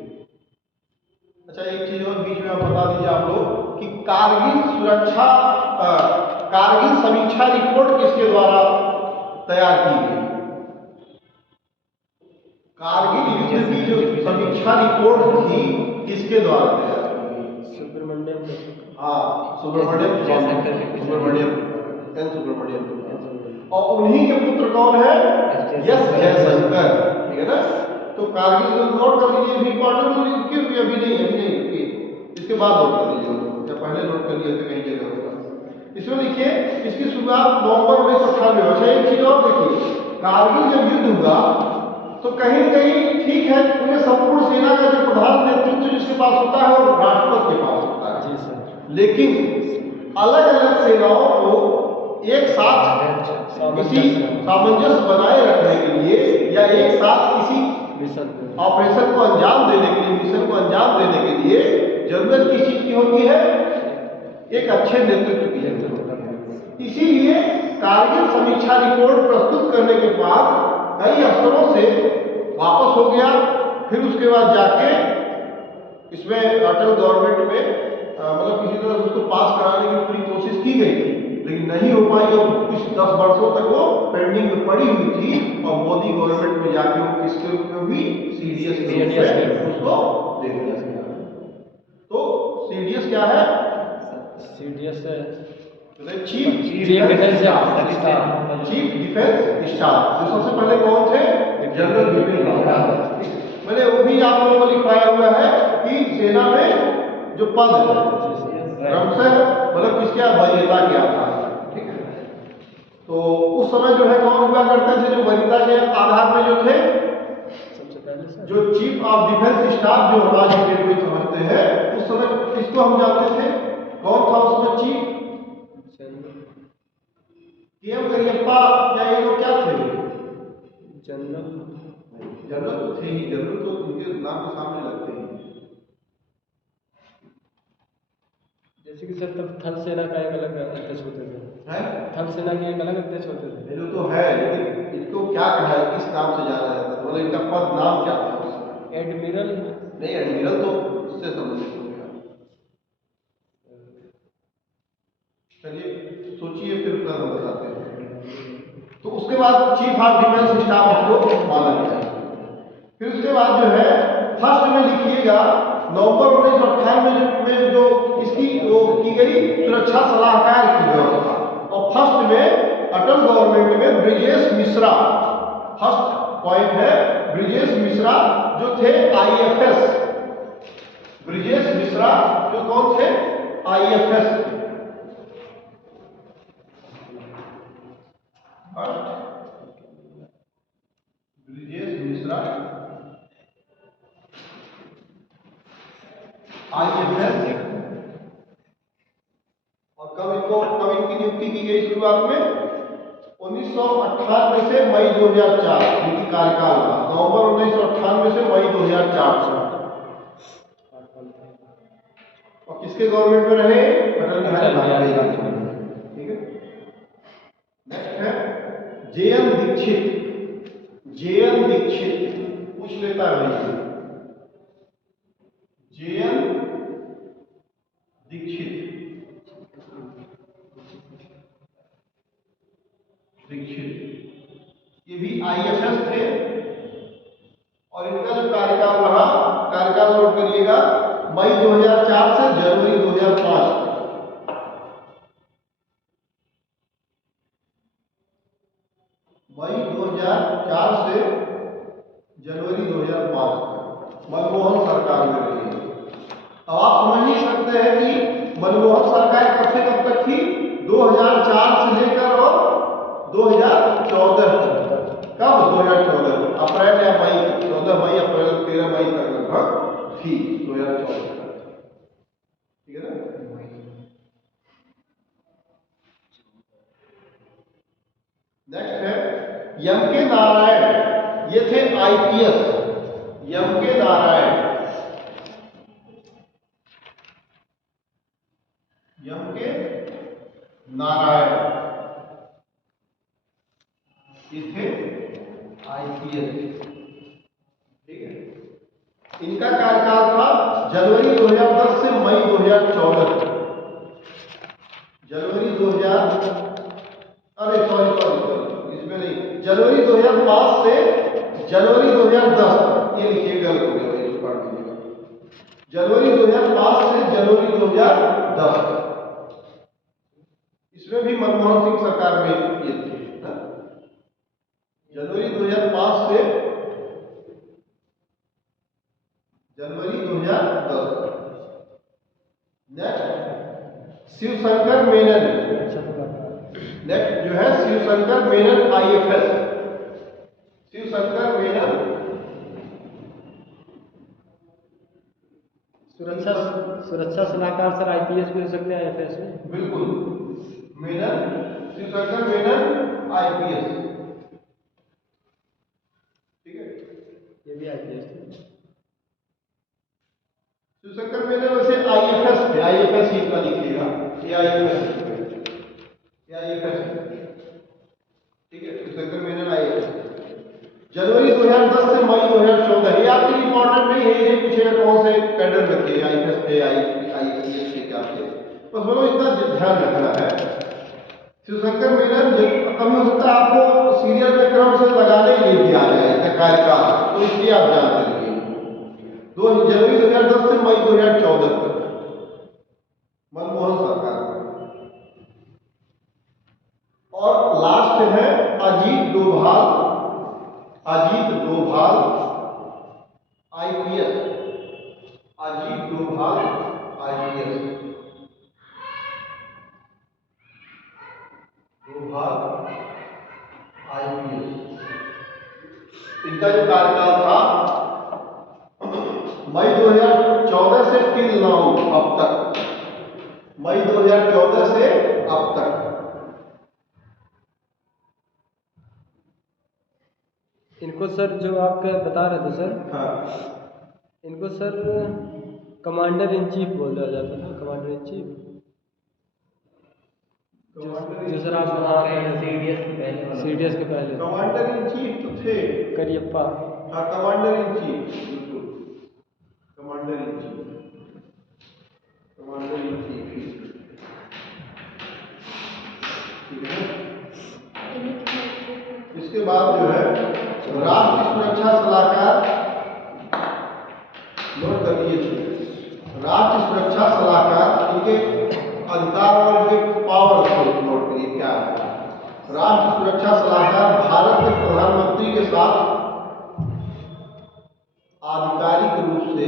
अच्छा, एक चीज और बीच में आप बता दीजिए आप लोग कि कारगिल समीक्षा रिपोर्ट किसके द्वारा तैयार की गई, कारगिल युद्ध की जो समीक्षा रिपोर्ट थी किसके द्वारा तैयार की गई? सुब्रमण्यम हाँ, सुब्रमण्यम स्वामी, सुब्रमण्यम एन सुब्रमण्यम। और उन्हीं के पुत्र कौन है? एस जयशंकर, ठीक है ना। तो कारगिल युद्ध नोट कर लीजिए, भी इंपॉर्टेंट रुकिए, अभी नहीं रुकिए, इसके बाद नोट कर लीजिए, या पहले नोट कर लिए थे कहीं जगह होगा। इसमें देखिए, इसकी शुरुआत नवंबर 1998 में। अच्छा, एक चीज और देखिए, कारगिल जब युद्ध हुआ तो कहीं न कहीं ठीक है, पूरे संपूर्ण सेना का जो प्रधान नेतृत्व जिसके पास होता है वो राष्ट्रपति के पास होता है। जी सर। लेकिन अलग अलग सेनाओं को एक साथ किसी सामंजस्य बनाए रखने के लिए या एक साथ किसी ऑपरेशन को अंजाम देने के लिए, मिशन को अंजाम देने के लिए जरूरत किस चीज की होती है? एक अच्छे नेतृत्व की जरूरत है। इसीलिए कारगिल समीक्षा रिपोर्ट प्रस्तुत करने के बाद कई स्तरों से वापस हो गया। फिर उसके बाद जाके इसमें अटल गवर्नमेंट में मतलब किसी तरह उसको पास कराने की पूरी कोशिश की गई थी, लेकिन नहीं हो पाई और कुछ 10 वर्षों तक वो पेंडिंग में पड़ी हुई थी। और मोदी गवर्नमेंट में जाके वो किसके रूप में हुई? सीडीएस के रूप में उसको दे दिया गया। तो सीडीएस क्या है? CDS chief defence staff. जो सबसे पहले कौन थे? जनरल बिपिन रावत। मैंने वो भी आप लोगों को लिखवाया हुआ है कि सेना में जो पद है क्रमशः मतलब किसके वरीयता क्या था, ठीक है। तो उस समय जो है कौन हुआ करते थे? जो वरीयता के आधार पे जो थे, सबसे पहले जो चीफ ऑफ डिफेंस स्टाफ जो हम आज की डेट में समझते हैं, उस समय किसको हम जानते थे? कौन था उस समय चीफ? केएम करियप्पा या ये लोग क्या थे? जनरल तो थे ही, जनरल तो उनके नाम के सामने लगते हैं। जैसे कि सर तब थल सेना का एक अलग अध्यक्ष होते थे, थल सेना के एक अलग अध्यक्ष होते थे। ये तो है, लेकिन इनको क्या कहा है, किस नाम से जाना जाता था? मतलब इनका पद नाम क्या था? एडमिरल नहीं, एडमिरल तो उससे संबंधित हो गया। चलिए सोचिए, फिर उसका हम बताते हैं। तो उसके बाद चीफ ऑफ डिफेंस स्टाफ उसको माना गया। फिर उसके बाद जो है फर्स्ट में लिखिएगा नवंबर 1998 में जो इसकी वो की गई सुरक्षा सलाहकार की व्यवस्था। और फर्स्ट में अटल गवर्नमेंट में ब्रिजेश मिश्रा, फर्स्ट पॉइंट है ब्रिजेश मिश्रा जो थे आईएफएस। ब्रिजेश मिश्रा जो कौन थे? आईएफएस। ब्रिजेश मिश्रा आईएफएस। और कब इनकी नियुक्ति की गई? शुरुआत में 1998 से मई 2004 इनकी कार्यकाल था। नवंबर 1998 से मई 2004 से। और किसके गवर्नमेंट में रहे? अटल बिहारी वाजपेयी। ठीक है। नेक्स्ट है जेएन दीक्षित। जेएन दीक्षित पूछ लेता है भाई, जेएन दीक्षित। ये भी आईएफएस थे। और इनका जो कार्यकाल रहा, कार्यकाल नोट करिएगा, मई 2004 से जनवरी 2005। मई 2004 से जनवरी 2005 तक मनमोहन सरकार में रही। अब आप समझ नहीं सकते हैं कि मनमोहन सरकार कब से कब तक थी? 2004 से लेकर और 2014 तक। कब? 2014 अप्रैल या मई, 14 मई, अप्रैल, 13 मई तक लगभग थी 2014 तक, ठीक है ना। नेक्स्ट है एम.के. नारायण। ये थे IPS. MK. Narayan, MK. Narayan ये थे आईपीएस, ठीक है। इनका कार्यकाल था जनवरी 2010 से मई 2014 तक। जनवरी 2000 अरे सॉरी इसमें नहीं, जनवरी 2005 से जनवरी 2010 ये लिखिए, गलत हो गया, ये पढ़ लीजिएगा। जनवरी 2005 से जनवरी 2010, इसमें भी मनमोहन सिंह सरकार में ये थे। जनवरी 2005 से जनवरी 2010। नेक्स्ट शिवशंकर मेनन, नेक्स्ट जो है शिवशंकर मेनन IFS, शिवशंकर मेनन सुरक्षा सलाहकार सर IPS भी हो सकते हैं IFS में। बिल्कुल, मेनन, शिवशंकर मेनन IPS, ठीक है, ये भी IPS थे। शिवशंकर मेनन वैसे IFS थे, IFS ही का लिखिएगा, ये IFS, ठीक है, शिवशंकर मेनन IFS। जनवरी 2010 से मई 2014, ये आपके लिए इंपॉर्टेंट नहीं है, ये पूछेगा कौन से कैडर में थे, IFS थे, IPS थे, क्या थे, बस बोलो इतना ध्यान रखना है। शिवशंकर मेनन कभी हो सकता है आपको सीरियल में क्रम से लगाने के लिए भी आ जाए कार्यकाल, तो इसलिए आप जानते रहिए। जनवरी 2010 से मई 2014 तक मनमोहन सरकार। और लास्ट है Ajit Doval, Ajit Doval IPS, Ajit Doval IPS, Doval IPS। इनका जो कार्यकाल था मई 2014 से टिल नाउ, अब तक, मई 2014 से अब तक। इनको सर जो आप बता रहे थे सर, हाँ, इनको सर कमांडर इन चीफ बोल दिया जाता था, कमांडर इन चीफ, जो सर आप बता रहे हैं CDS के पहले कमांडर इन चीफ तो थे करियप्पा। हाँ, कमांडर इन चीफ, बिल्कुल, commander in chief, commander in chief, ठीक है। इसके बाद जो है राष्ट्रीय सुरक्षा सलाहकार, नोट कर लीजिए, राष्ट्रीय सुरक्षा सलाहकार, इनके अधिकार और इनके पावर को नोट करिए क्या है। राष्ट्रीय सुरक्षा सलाहकार भारत के प्रधानमंत्री के साथ आधिकारिक रूप से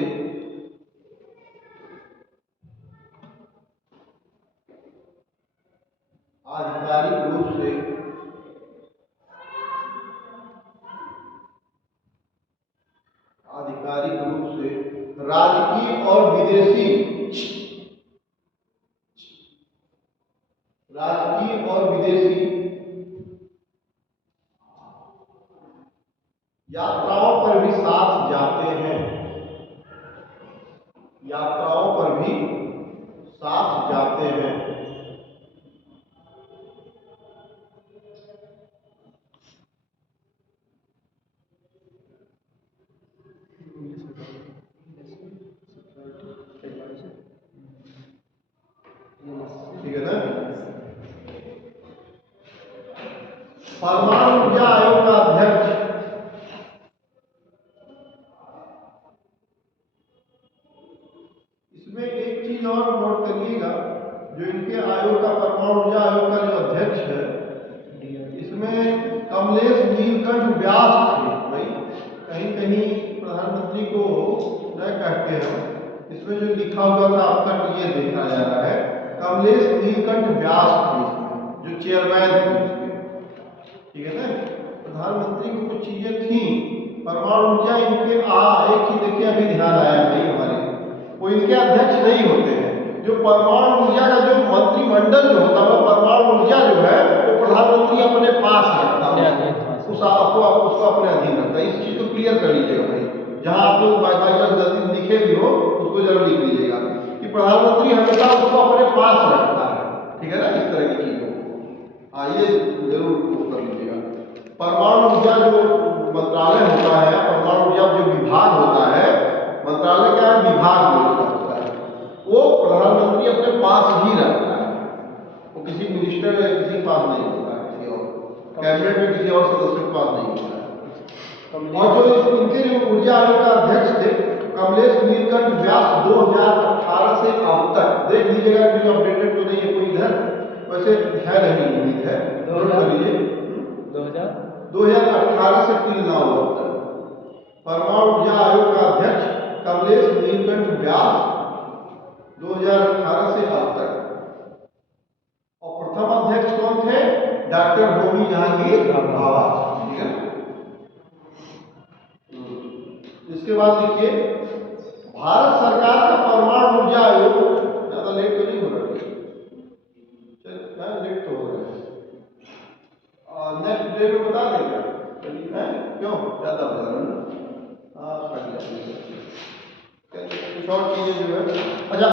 राजकीय और विदेशी यात्राओं पर भी साथ जाते हैं, यात्राओं पर भी साथ जाते हैं। ठीक है ना। परमाणु ऊर्जा आयोग का अध्यक्ष, इसमें एक चीज और नोट करिएगा, जो इनके आयोग का परमाणु ऊर्जा आयोग का जो अध्यक्ष है, इसमें कमलेश नीलकंठ व्यास थे। भाई कहीं कहीं प्रधानमंत्री को न कहते हैं, इसमें जो लिखा हुआ था अब तक ये देखा जा रहा है, कमलेश नीलकंठ व्यास थे इसमें, जो चेयरमैन थे उसके, ठीक है ना। प्रधानमंत्री को कुछ चीजें थी, परमाणु ऊर्जा इनके एक चीज देखिए अभी ध्यान आया भाई हमारे, वो इनके अध्यक्ष नहीं होते हैं। जो परमाणु ऊर्जा का जो मंत्रिमंडल जो होता है, परमाणु ऊर्जा जो है वो प्रधानमंत्री अपने पास रखता है, उसको अपने अधीन रखता है। इस चीज को क्लियर कर लीजिएगा भाई, जहां आप लोग बाई चांस गलती लिखे भी हो उसको जरूर लिख लीजिएगा कि प्रधानमंत्री हमेशा उसको अपने पास रखता है, ठीक है ना। इस तरह की चीजों को ये जरूर कर लीजिएगा। परमाणु ऊर्जा जो मंत्रालय होता है, परमाणु ऊर्जा जो विभाग होता है, मंत्रालय क्या है, विभाग होता है, वो प्रधानमंत्री अपने पास ही रखता है, वो किसी मिनिस्टर या किसी के पास नहीं होता है, किसी और कैबिनेट में किसी और सदस्य के पास नहीं होता है। और जो इनके जो ऊर्जा आयोग का अध्यक्ष थे, कमलेश नीलकंठ व्यास 2018 से अब तक देख लीजिएगा कि अपडेटेड तो नहीं है कोई इधर, वैसे है नहीं, उम्मीद है नोट कर लीजिए। 2018 से 3 नवंबर तक परमाणु ऊर्जा आयोग का अध्यक्ष कमलेश नीलकंठ व्यास 2018 से अब तक। और प्रथम अध्यक्ष कौन थे? डॉक्टर होमी जहांगीर भाभा, ठीक है। इसके बाद देखिए भारत सरकार का परमाणु ऊर्जा आयोग, ज्यादा लेट तो नहीं हो रहा है, लेट तो हो रहा है, नेक्स्ट डे में बता देगा क्यों ज्यादा हो जा रहा है ना। कुछ और चीजें जो है, अच्छा